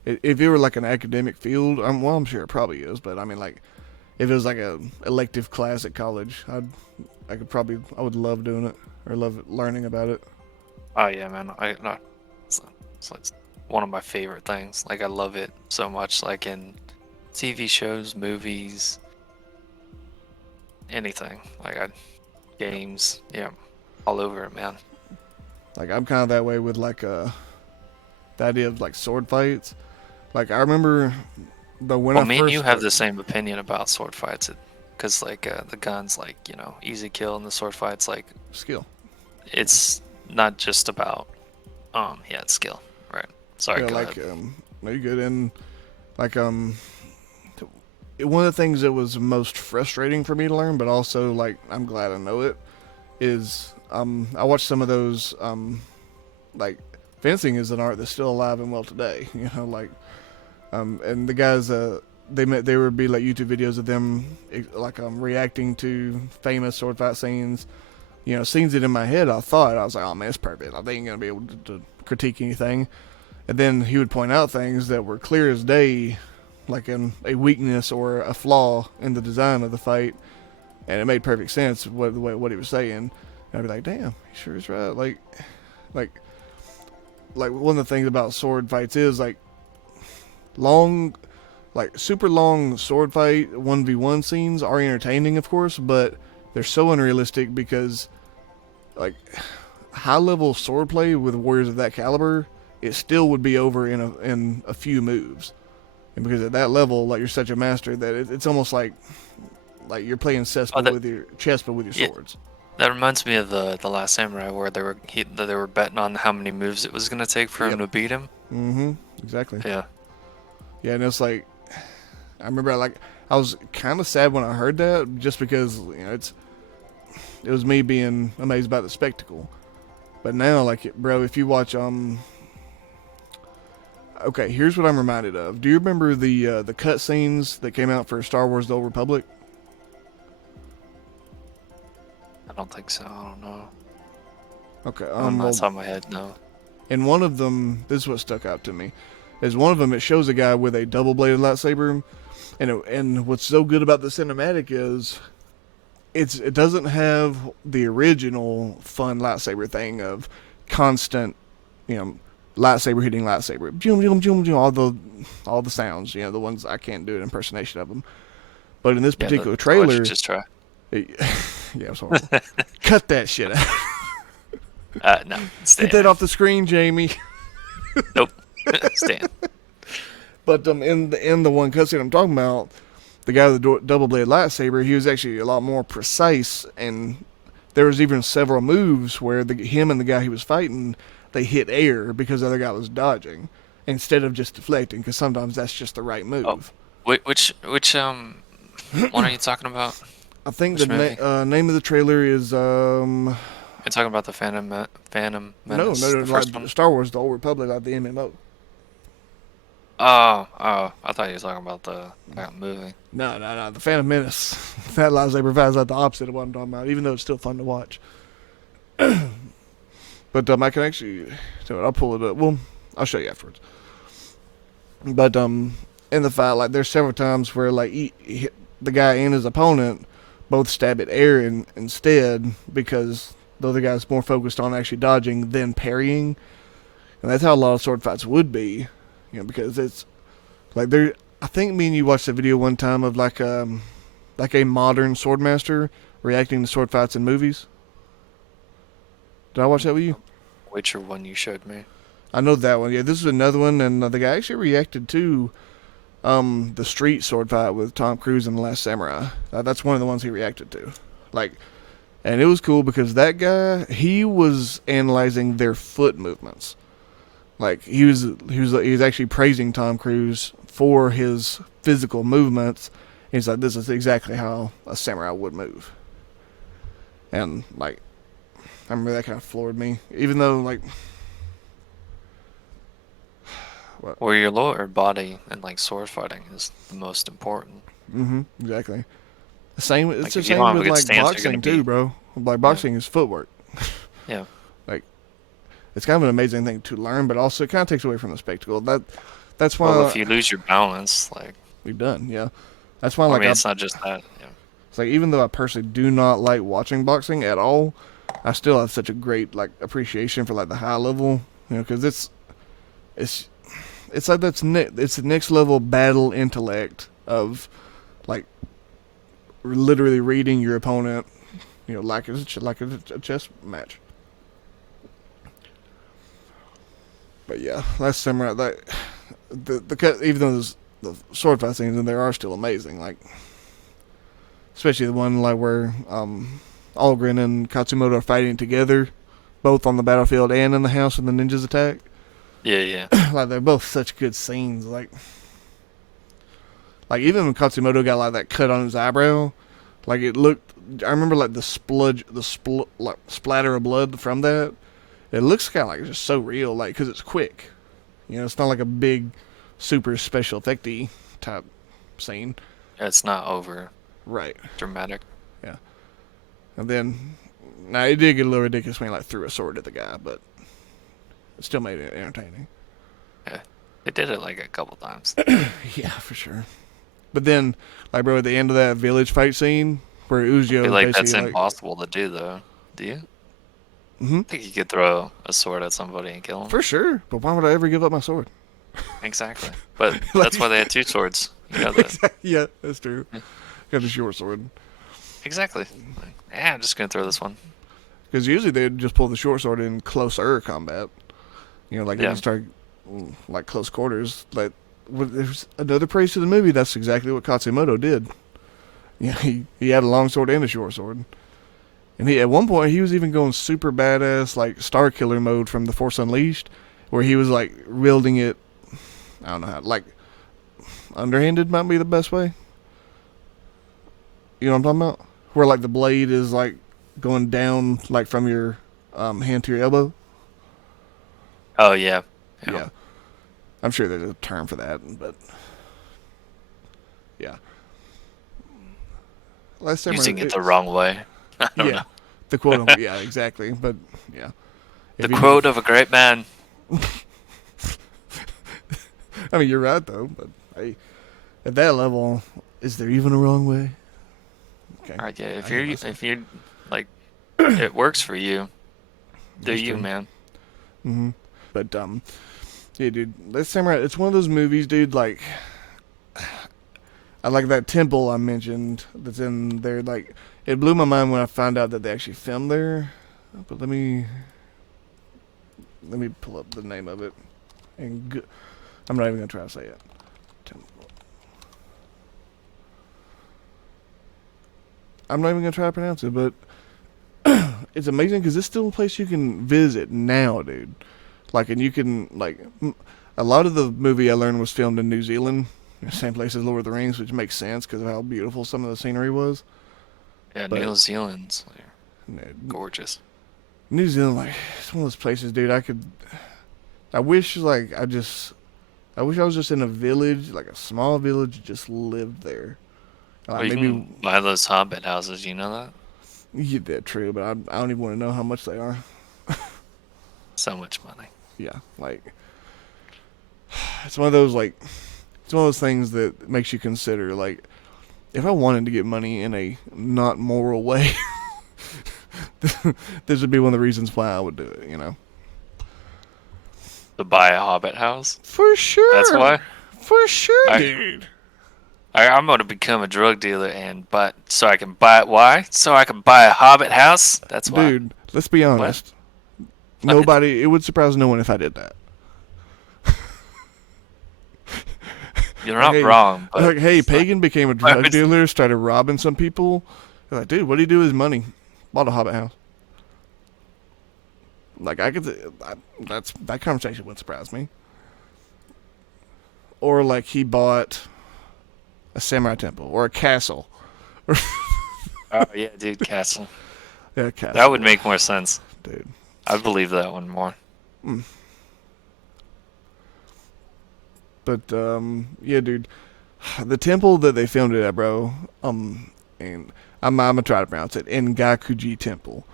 if it were like an academic field, I'm sure it probably is, but I mean, like, if it was like a elective class at college, I would love doing it, or love learning about it. Oh yeah, man. It's like one of my favorite things. Like, I love it so much, like in TV shows, movies, anything. Like, games, yeah, all over it, man. Like, I'm kind of that way with, like, the idea of, like, sword fights. Like, I remember me and you have the same opinion about sword fights, because, like, the gun's, like, easy kill, and the sword fight's, like, skill. It's not just about, it's skill, right? Sorry, go ahead. No, you're good. And, like, one of the things that was most frustrating for me to learn, but also, like, I'm glad I know it, is, I watched some of those, like, fencing is an art that's still alive and well today, like, And the guys, they would be like YouTube videos of them like reacting to famous sword fight scenes. You know, scenes that in my head I thought I was like, oh man, it's perfect. They ain't gonna be able to critique anything. And then he would point out things that were clear as day, like a weakness or a flaw in the design of the fight, and it made perfect sense what he was saying. And I'd be like, damn, he sure is right. Like, like one of the things about sword fights is like long, like super long sword fight 1v1 scenes are entertaining, of course, but they're so unrealistic because like high level swordplay with warriors of that caliber, it still would be over in a few moves. And because at that level, like you're such a master that it's almost like you're playing with your chess but with your yeah, swords. that reminds me of the Last Samurai where they were betting on how many moves it was gonna take for him Yep. to beat him. Mm-hmm. Exactly. Yeah. Yeah, and it's like I remember I was kind of sad when I heard that just because it was me being amazed by the spectacle. But now like bro, if you watch okay, here's what I'm reminded of. Do you remember the cutscenes that came out for Star Wars: The Old Republic? I don't think so. I don't know. Okay, On the well, top of my head, no. in one of them, this is what stuck out to me. Is one of them it shows a guy with a double-bladed lightsaber, and what's so good about the cinematic is it doesn't have the original fun lightsaber thing of constant, you know, lightsaber hitting lightsaber, zoom zoom zoom zoom, all the sounds, the ones I can't do an impersonation of them. But in this Yeah, particular that's what you trailer, just try. yeah, I'm sorry. Cut that shit out. No, Get Stan. that off the screen, Jamie. Nope. Stan. But in the one cutscene I'm talking about, the guy with the double bladed lightsaber, he was actually a lot more precise, and there was even several moves where him and the guy he was fighting, they hit air because the other guy was dodging instead of just deflecting, because sometimes that's just the right Oh, move. which one are you talking about? I think Which movie? name of the trailer is You're talking about the Phantom no, Menace, the like first one? Star Wars: The Old Republic, like the MMO. Oh, I thought you were talking about that movie. No. The Phantom Menace. That lightsaber fight is like the opposite of what I'm talking about, even though it's still fun to watch. But I can actually, I'll pull it up. Well, I'll show you afterwards. But in the fight, like there's several times where like the guy and his opponent both stab at air instead because the other guy's more focused on actually dodging than parrying, and that's how a lot of sword fights would be, because it's like there. I think me and you watched a video one time of like a modern swordmaster reacting to sword fights in movies. Did I watch that with you? Which one you showed me? I know that one. Yeah, this is another one, and the guy actually reacted to the street sword fight with Tom Cruise in The Last Samurai. That's one of the ones he reacted to. Like, and it was cool because that guy, he was analyzing their foot movements. Like he was actually praising Tom Cruise for his physical movements. He's like, this is exactly how a samurai would move. And like, I remember that kind of floored me. Even though like, what? Well, your lower body and like sword fighting is the most important. Exactly. Same. It's Like the if you don't same have a with good like stance, you're boxing gonna too, be bro. Like boxing is footwork. yeah. Like it's kind of an amazing thing to learn, but also it kind of takes away from the spectacle. That's Well, if why you lose your balance, like we've done. Yeah, that's why I like mean, it's not just that. Yeah. it's like even though I personally do not like watching boxing at all, I still have such a great like appreciation for like the high level, because it's it's like it's the next level battle intellect of like literally reading your opponent, like a chess match. But yeah, Last Samurai, even though there's the sword fight scenes in there are still amazing, like especially the one like where Algren and Katsumoto are fighting together, both on the battlefield and in the house when the ninjas attack. Yeah. Like they're both such good scenes. Like even when Katsumoto got like that cut on his eyebrow, like it looked. I remember like like splatter of blood from that. It looks kind of like just so real, like because it's quick. It's not like a big super special effecty type scene. It's not over Right. dramatic. Yeah. And then, now it did get a little ridiculous when he like threw a sword at the guy, but it still made it entertaining. Yeah, they did it like a couple times. Yeah, for sure. But then, like, bro, at the end of that village fight scene where I Uzio feel was like that's basically like, impossible to do, though. Do you? mm-hmm, I think you could throw a sword at somebody and kill them. for sure. But why would I ever give up my sword? Exactly. But Like, that's why they had two swords. You know that. yeah, that's true. Yeah. Got a short sword. Exactly. Like, yeah, I'm just gonna throw this one. Because usually they'd just pull the short sword in closer combat. You know, like they Yeah. start like close quarters. Like there's another praise to the movie. That's exactly what Katsumoto did. Yeah, he had a long sword and a short sword. And he at one point he was even going super badass like Star Killer mode from The Force Unleashed, where he was like wielding it. I don't know how like underhanded might be the best way. You know what I'm talking about? Where like the blade is like going down like from your hand to your elbow. Oh yeah. Yeah. I'm sure there's a term for that, but yeah. Last time Using it the wrong way. I don't yeah, know. the quote. Yeah, exactly. But yeah, The If you- quote of a great man. I mean, you're right though. But hey, at that level, is there even a wrong way? Okay. Alright, yeah. I hear myself. If you like, it works for you. Do That's you, true. man? Mm-hmm. But yeah, dude. Last Samurai. It's one of those movies, dude. Like, I like that temple I mentioned that's in there. Like, it blew my mind when I found out that they actually filmed there. But let me pull up the name of it. And I'm not even gonna try to say it. Temple. I'm not even gonna try to pronounce it, but it's amazing because it's still a place you can visit now, dude. Like, and you can like a lot of the movie I learned was filmed in New Zealand, same place as Lord of the Rings, which makes sense because of how beautiful some of the scenery was. Yeah, But- New Zealand's like, gorgeous. New Zealand, like, it's one of those places, dude. I wish, like, I wish I was just in a village, like a small village, just lived there. Well, you Maybe can buy those hobbit houses. You know that? yeah, that's true, but I don't even want to know how much they are. So much money. Yeah, like it's one of those things that makes you consider like if I wanted to get money in a not moral way, this would be one of the reasons why I would do it. You know, To buy a hobbit house. for sure. That's why. For sure, I- dude. I'm gonna become a drug dealer so I can buy it. Why? So I can buy a hobbit house. That's why. Dude, let's be honest. Nobody. It would surprise no one if I did that. You're not Hey, wrong. But Like, hey, Pagan became a drug was- dealer, started robbing some people. They're like, dude, what do you do with his money? Bought a hobbit house. Like, that conversation wouldn't surprise me. Or like he bought a samurai temple or a castle. Oh yeah, dude, castle. Yeah, a castle. That would make more sense. dude. I believe that one more. But yeah, dude, the temple that they filmed it at, bro. And I'm gonna try to pronounce it. Engakuji Temple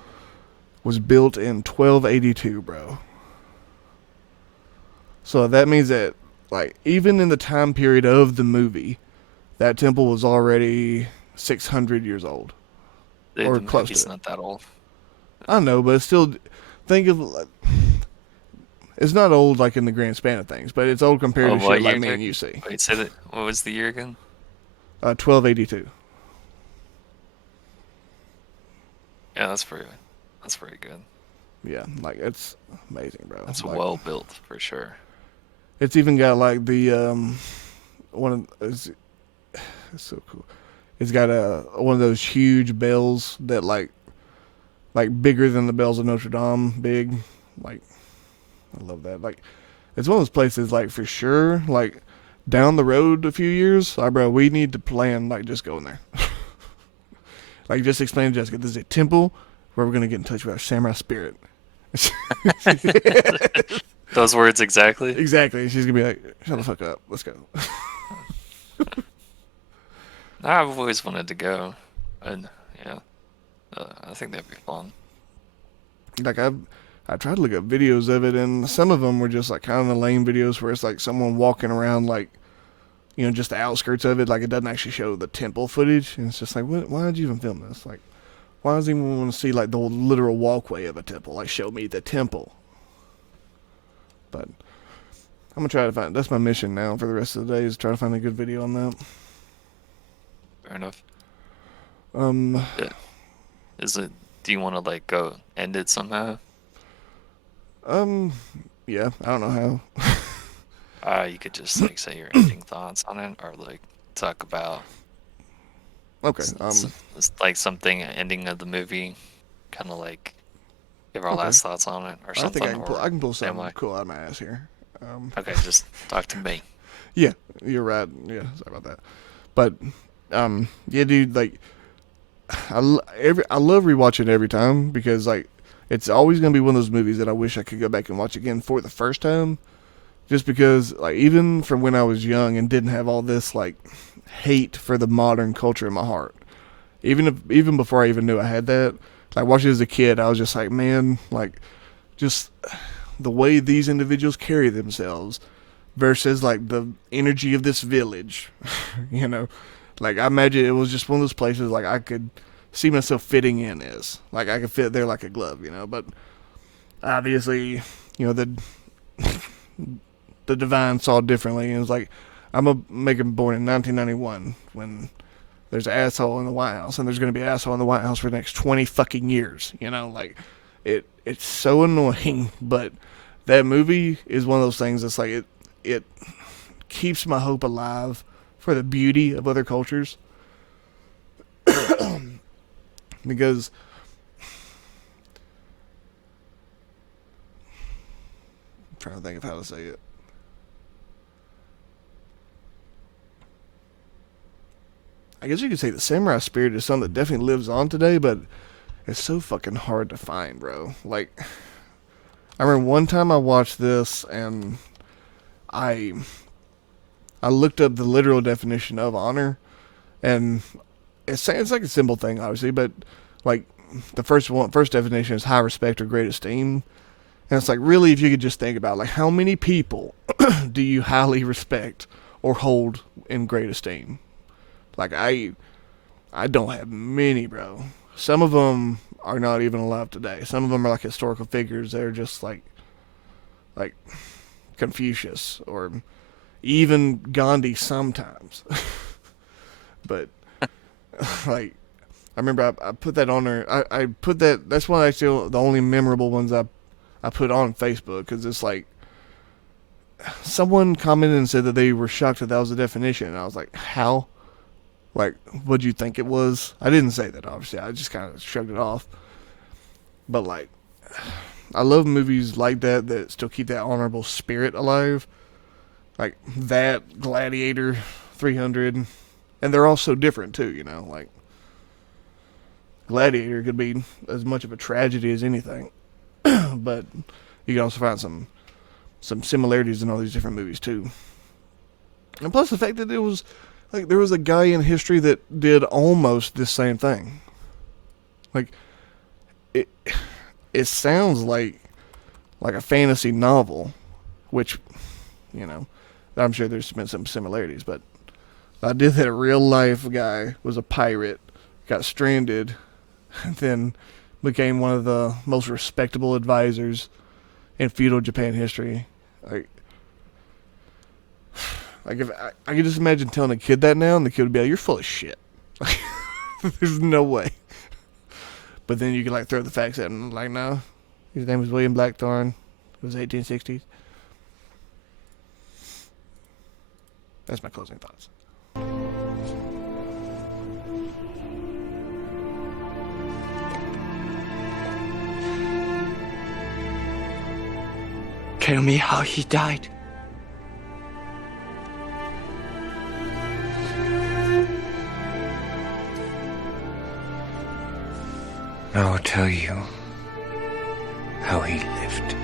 was built in 1282, bro. So that means that, like, even in the time period of the movie, that temple was already 600 years old. Or The close movie's to it. not that old. I know, but it's still, think of like, it's not old like in the grand span of things, but it's old compared Oh, to what shit like year, me Dick? and you see. Wait, say that. What was the year again? 1282. Yeah, that's pretty good. Yeah, like it's amazing, bro. That's Like, well built for sure. It's even got like the one of it's so cool. It's got one of those huge bells that like bigger than the bells of Notre Dame, big. Like I love that. Like it's one of those places like for sure like down the road a few years, bro, we need to plan like just going there. Like just explain to Jessica, this is a temple where we're gonna get in touch with our samurai spirit. Those words exactly. Exactly. She's gonna be like, "Shut the fuck up. Let's go." I've always wanted to go, and yeah, I think that'd be fun. Like I tried to look up videos of it, and some of them were just like kind of lame videos where it's like someone walking around like just the outskirts of it. Like it doesn't actually show the temple footage, and it's just like, why did you even film this? Like, why does anyone want to see like the literal walkway of a temple? Like, show me the temple. But I'm gonna try to find. That's my mission now for the rest of the day is try to find a good video on that. Fair enough. Um, Yeah. Is it? Do you want to like go end it somehow? yeah, I don't know how. You could just like say your ending thoughts on it, or like talk about Okay. like something ending of the movie, kind of like give our Okay. last thoughts on it or I think something. I can pull am something I? cool out of my ass here. Okay, just talk to me. Yeah, you're right. Yeah, sorry about that. But yeah, dude, like I love rewatching it every time because like it's always gonna be one of those movies that I wish I could go back and watch again for the first time. Just because, like, even from when I was young and didn't have all this like hate for the modern culture in my heart, even before I even knew I had that, like watching as a kid, I was just like, man, like, just the way these individuals carry themselves versus like the energy of this village, you know, like I imagine it was just one of those places like I could see myself fitting in as, like I could fit there like a glove, but obviously, the the divine saw differently, and it was like, I'm gonna make him born in 1991 when there's an asshole in the White House, and there's gonna be an asshole in the White House for the next 20 fucking years. Like it's so annoying, but that movie is one of those things that's like it keeps my hope alive for the beauty of other cultures because I'm trying to think of how to say it. I guess you could say the samurai spirit is something that definitely lives on today, but it's so fucking hard to find, bro. Like, I remember one time I watched this and I I looked up the literal definition of honor, and it's like a simple thing, obviously, but like the first definition is high respect or great esteem, and it's like really if you could just think about like how many people do you highly respect or hold in great esteem? Like I don't have many, bro. Some of them are not even alive today. Some of them are like historical figures. They're just like Confucius or even Gandhi sometimes. But like I remember I put that on there. I put that. That's one actually the only memorable ones I put on Facebook because it's like someone commented and said that they were shocked that was the definition, and I was like, how? Like, what'd you think it was? I didn't say that, obviously. I just kind of shrugged it off. But, like, I love movies like that still keep that honorable spirit alive. Like, that, Gladiator, 300. And they're all so different, too, Like, Gladiator could be as much of a tragedy as anything. But you can also find some similarities in all these different movies, too. And plus the fact that it was like there was a guy in history that did almost this same thing. Like it sounds like a fantasy novel, which I'm sure there's been some similarities, but I did that a real life guy was a pirate, got stranded, and then became one of the most respectable advisors in feudal Japan history. Like if I could just imagine telling a kid that now, and the kid would be like, "You're full of shit." There's no way. But then you could like throw the facts at him, like, no, his name was William Blackthorne. It was 1860s. That's my closing thoughts. Tell me how he died. I will tell you how he lived.